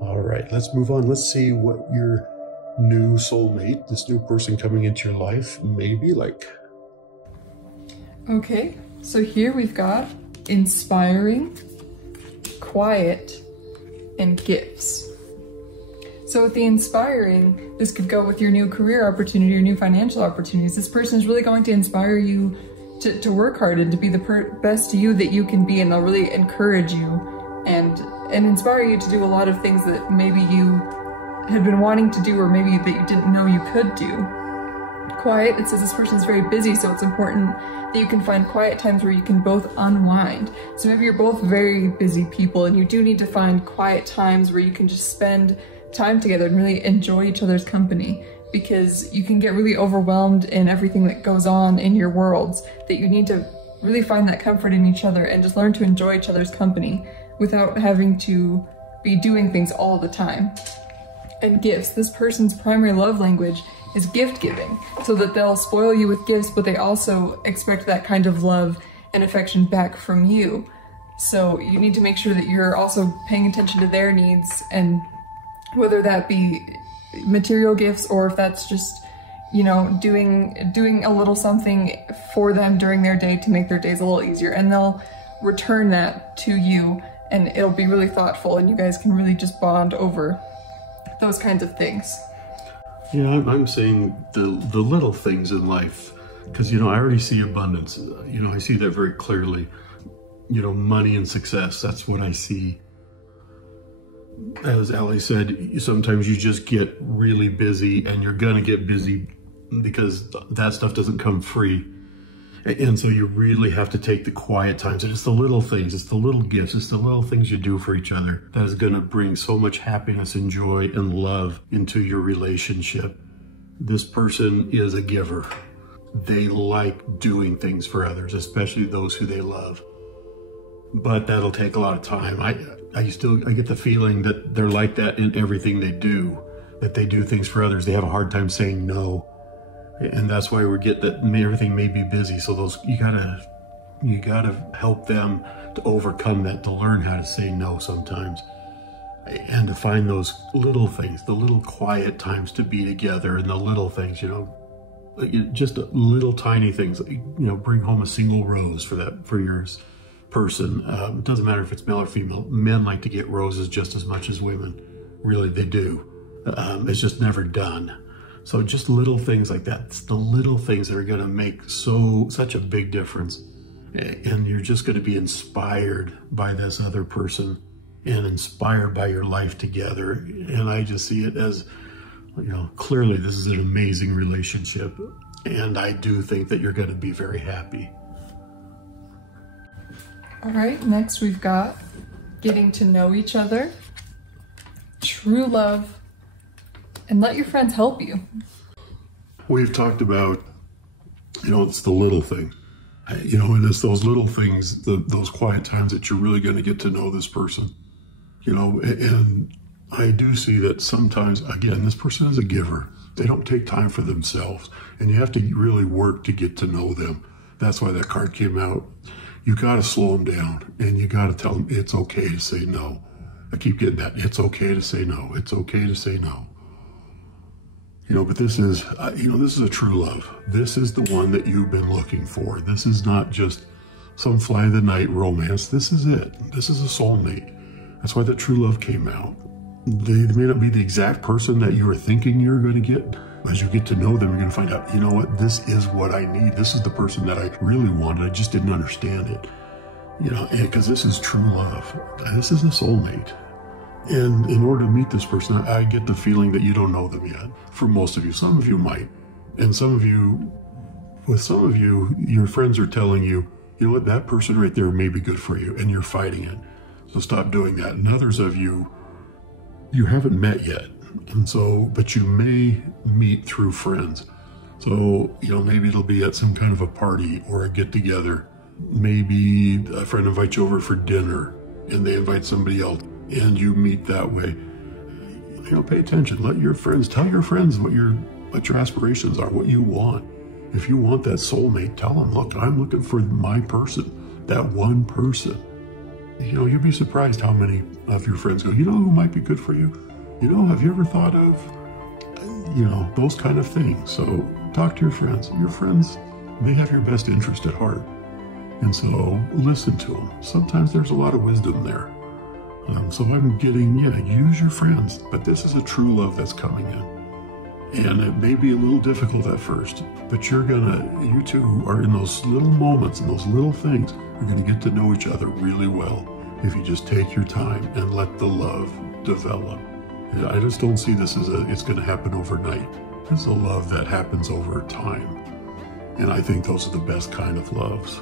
All right, let's move on. Let's see what your new soulmate, this new person coming into your life, may be like. Okay, so here we've got inspiring, quiet, and gifts. So with the inspiring, this could go with your new career opportunity or new financial opportunities. This person is really going to inspire you to work hard and to be the best you that you can be, and they'll really encourage you and inspire you to do a lot of things that maybe you had been wanting to do or maybe that you didn't know you could do. Quiet, it says this person is very busy, so it's important that you can find quiet times where you can both unwind. So maybe you're both very busy people and you do need to find quiet times where you can just spend time together and really enjoy each other's company, because you can get really overwhelmed in everything that goes on in your worlds, that you need to really find that comfort in each other and just learn to enjoy each other's company without having to be doing things all the time. And gifts, this person's primary love language is gift giving, so that they'll spoil you with gifts, but they also expect that kind of love and affection back from you. So you need to make sure that you're also paying attention to their needs, and whether that be material gifts or if that's just, you know, doing a little something for them during their day to make their days a little easier, and they'll return that to you and it'll be really thoughtful, and you guys can really just bond over those kinds of things. Yeah, I'm saying the little things in life, because, I already see abundance. I see that very clearly. Money and success, that's what I see. As Ali said, sometimes you just get really busy, and you're gonna get busy because that stuff doesn't come free. And so you really have to take the quiet times. And it's the little things, it's the little gifts, it's the little things you do for each other that is going to bring so much happiness and joy and love into your relationship. This person is a giver. They like doing things for others, especially those who they love. But that'll take a lot of time. I get the feeling that they're like that in everything they do, that they do things for others. They have a hard time saying no. And that's why we get that everything may be busy. So you gotta help them to overcome that, to learn how to say no sometimes, and to find those little things, the little quiet times to be together, and the little things, just little tiny things. Bring home a single rose for your person. It doesn't matter if it's male or female. Men like to get roses just as much as women. Really, they do. It's just never done. So just little things like that. It's the little things that are going to make such a big difference. And you're just going to be inspired by this other person and inspired by your life together. And I just see it as, clearly this is an amazing relationship. And I do think that you're going to be very happy. All right, next we've got getting to know each other, true love, and let your friends help you. We've talked about, it's the little thing. And it's those little things, those quiet times that you're really going to get to know this person. And I do see that sometimes, again, this person is a giver. They don't take time for themselves. And you have to really work to get to know them. That's why that card came out. You got to slow them down, and you got to tell them it's okay to say no. I keep getting that. It's okay to say no. It's okay to say no. But this is, this is a true love. This is the one that you've been looking for. This is not just some fly-the-night romance. This is it. This is a soulmate. That's why the true love came out. They may not be the exact person that you were thinking you were going to get. As you get to know them, you're going to find out, what, this is what I need. This is the person that I really wanted. I just didn't understand it. Because this is true love. This is a soulmate. And in order to meet this person, I get the feeling that you don't know them yet. For most of you, some of you might. And with some of you, your friends are telling you, what, that person right there may be good for you, and you're fighting it. So stop doing that. And others of you, you haven't met yet. And so, but you may meet through friends. So, maybe it'll be at some kind of a party or a get together. Maybe a friend invites you over for dinner and they invite somebody else and you meet that way. Pay attention. Let your friends, tell your friends what your aspirations are, what you want. If you want that soulmate, tell them, look, I'm looking for my person, that one person. You'll be surprised how many of your friends go, who might be good for you? Have you ever thought of, those kind of things? So talk to your friends. Your friends, they have your best interest at heart. And so listen to them. Sometimes there's a lot of wisdom there. So I'm getting, use your friends. But this is a true love that's coming in. And it may be a little difficult at first, but you two are in those little moments and those little things. You're going to get to know each other really well if you just take your time and let the love develop. I just don't see this as it's going to happen overnight. This is a love that happens over time. And I think those are the best kind of loves.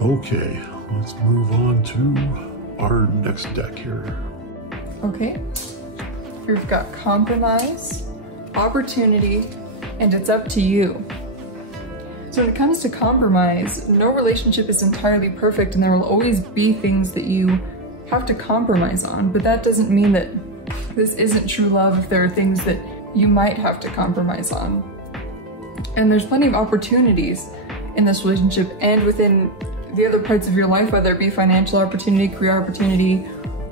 Okay, let's move on to our next deck here. Okay, we've got compromise, opportunity, and it's up to you. So when it comes to compromise, no relationship is entirely perfect and there will always be things that you have to compromise on, but that doesn't mean that this isn't true love if there are things that you might have to compromise on. And there's plenty of opportunities in this relationship and within the other parts of your life, whether it be financial opportunity, career opportunity,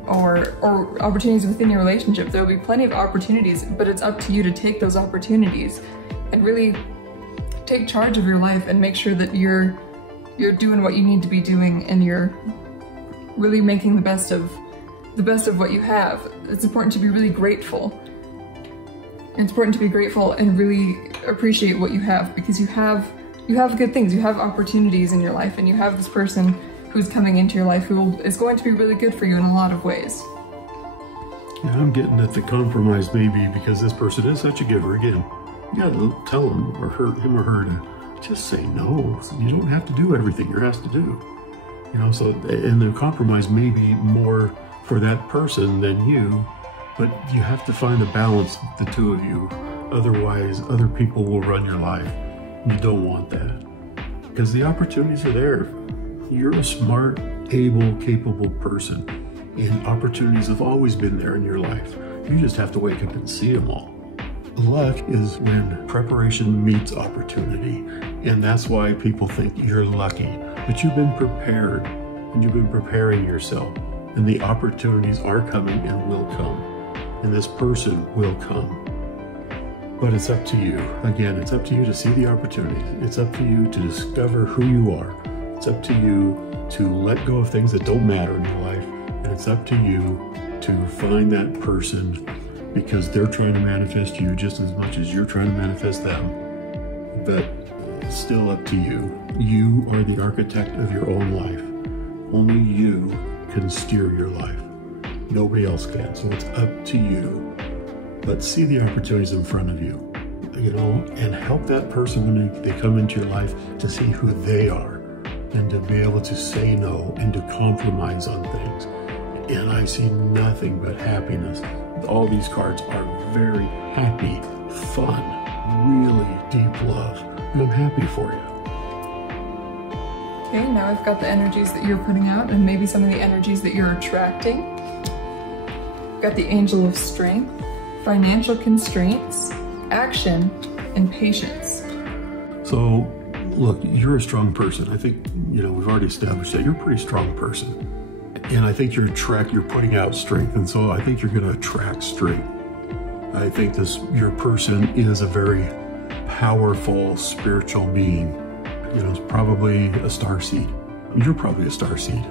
or opportunities within your relationship. There will be plenty of opportunities, but it's up to you to take those opportunities and really take charge of your life and make sure that you're doing what you need to be doing and you're really making the best of what you have. It's important to be really grateful. It's important to be grateful and really appreciate what you have, because you have good things, you have opportunities in your life, and you have this person who's coming into your life who is going to be really good for you in a lot of ways. Yeah, I'm getting at the compromise maybe because this person is such a giver. Again, you gotta tell him or her to just say no. You don't have to do everything you're asked to do. You know, so, and the compromise may be more for that person than you, but you have to find a balance, the two of you. Otherwise, other people will run your life. You don't want that, because the opportunities are there. You're a smart, able, capable person, and opportunities have always been there in your life. You just have to wake up and see them all. Luck is when preparation meets opportunity, and that's why people think you're lucky. But you've been prepared, and you've been preparing yourself, and the opportunities are coming and will come, and this person will come. But it's up to you. Again, it's up to you to see the opportunities. It's up to you to discover who you are. It's up to you to let go of things that don't matter in your life. And it's up to you to find that person, because they're trying to manifest you just as much as you're trying to manifest them. But it's still up to you. You are the architect of your own life. Only you can steer your life. Nobody else can. So it's up to you. But see the opportunities in front of you, you know, and help that person when they come into your life to see who they are, and to be able to say no and to compromise on things. And I see nothing but happiness. All these cards are very happy, fun, really deep love. And I'm happy for you. Okay, now I've got the energies that you're putting out and maybe some of the energies that you're attracting. I've got the Angel of Strength, financial constraints, action, and patience. So, look, you're a strong person. I think, you know, we've already established that you're a pretty strong person. And I think you're putting out strength. And so I think you're going to attract strength. I think your person is a very powerful spiritual being. You know, it's probably a starseed. You're probably a starseed.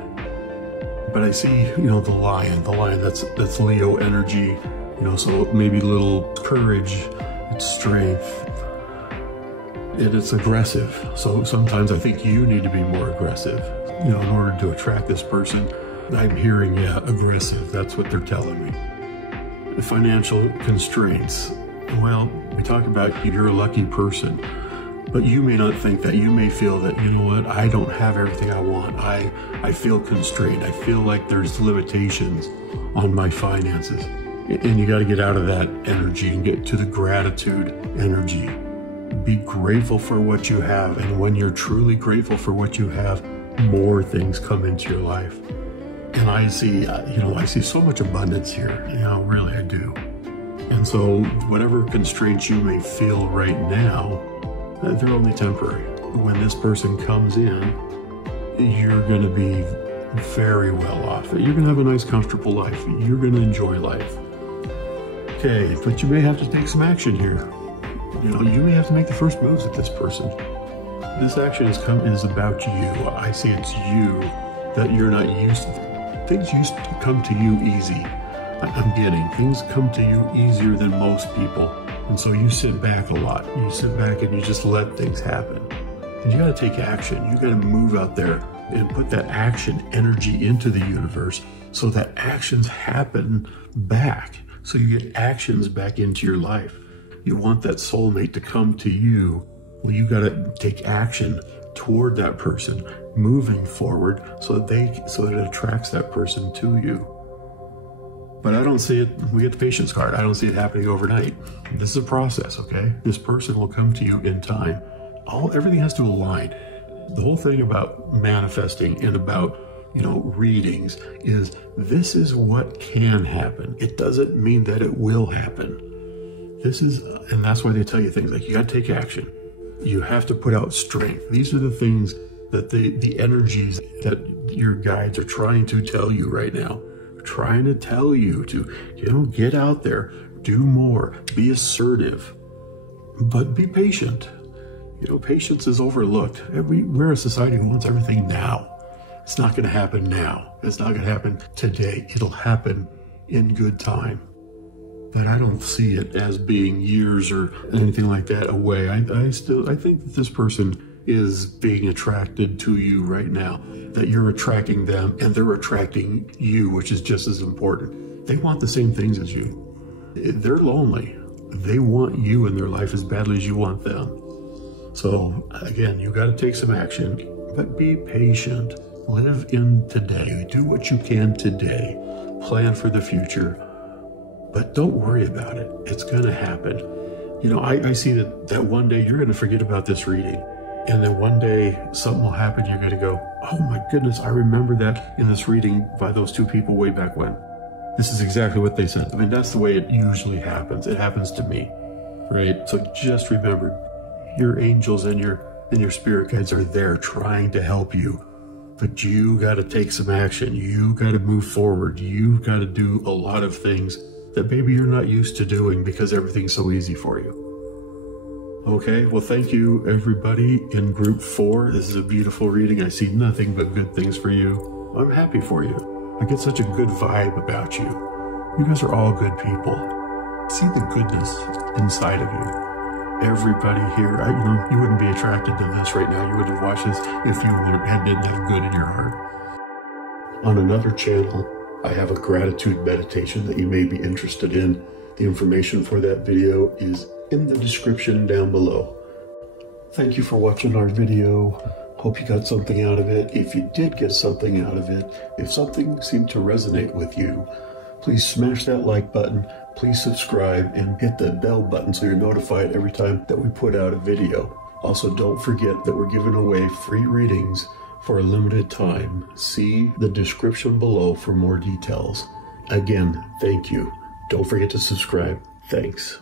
But I see, you know, the lion, that's Leo energy. You know, so maybe little courage, it's strength, and it's aggressive. So sometimes I think you need to be more aggressive, you know, in order to attract this person. I'm hearing, yeah, aggressive. That's what they're telling me. The financial constraints. Well, we talk about you're a lucky person, but you may not think that. You may feel that, you know what, I don't have everything I want. I feel constrained. I feel like there's limitations on my finances. And you got to get out of that energy and get to the gratitude energy. Be grateful for what you have. And when you're truly grateful for what you have, more things come into your life. And I see, you know, I see so much abundance here. You know, really, I do. And so whatever constraints you may feel right now, they're only temporary. When this person comes in, you're going to be very well off. You're going to have a nice, comfortable life. You're going to enjoy life. Okay, but you may have to take some action here. You know, you may have to make the first moves with this person. This action is about you. I see it's you that you're not used to. Things used to come to you easy. I'm getting things come to you easier than most people. And so you sit back a lot. You sit back and you just let things happen. And you got to take action. You got to move out there and put that action energy into the universe so that actions happen back. So you get actions back into your life. You want that soulmate to come to you. Well, you got to take action toward that person, moving forward so that it attracts that person to you. But I don't see it. We get the patience card. I don't see it happening overnight. This is a process, okay? This person will come to you in time. Everything has to align. The whole thing about manifesting and about, you know, readings is this is what can happen. It doesn't mean that it will happen. And that's why they tell you things like you got to take action. You have to put out strength. These are the things that the energies that your guides are trying to tell you right now. Trying to tell you to, you know, get out there, do more, be assertive, but be patient. You know, patience is overlooked. We're a society who wants everything now. It's not going to happen now. It's not going to happen today. It'll happen in good time. But I don't see it as being years or anything like that away. I think that this person is being attracted to you right now, that you're attracting them and they're attracting you, which is just as important. They want the same things as you. They're lonely. They want you in their life as badly as you want them. So again, you got to take some action, but be patient. Live in today. Do what you can today. Plan for the future, but don't worry about it. It's going to happen. You know, I see that one day you're going to forget about this reading, and then one day something will happen. You're going to go, oh my goodness, I remember that in this reading by those two people way back when. This is exactly what they said. I mean, that's the way it usually happens. It happens to me, right? So just remember, your angels and your spirit guides are there trying to help you, but you got to take some action. You got to move forward. You've got to do a lot of things that maybe you're not used to doing because everything's so easy for you. Okay, well, thank you everybody in group 4. This is a beautiful reading. I see nothing but good things for you. I'm happy for you. I get such a good vibe about you. You guys are all good people. See the goodness inside of you. Everybody here, you wouldn't be attracted to this right now. You wouldn't have watched this if you didn't have good in your heart. On another channel, I have a gratitude meditation that you may be interested in. The information for that video is in the description down below. Thank you for watching our video. Hope you got something out of it. If you did get something out of it, if something seemed to resonate with you, please smash that like button, please subscribe, and hit the bell button so you're notified every time that we put out a video. Also, don't forget that we're giving away free readings for a limited time. See the description below for more details. Again, thank you. Don't forget to subscribe. Thanks.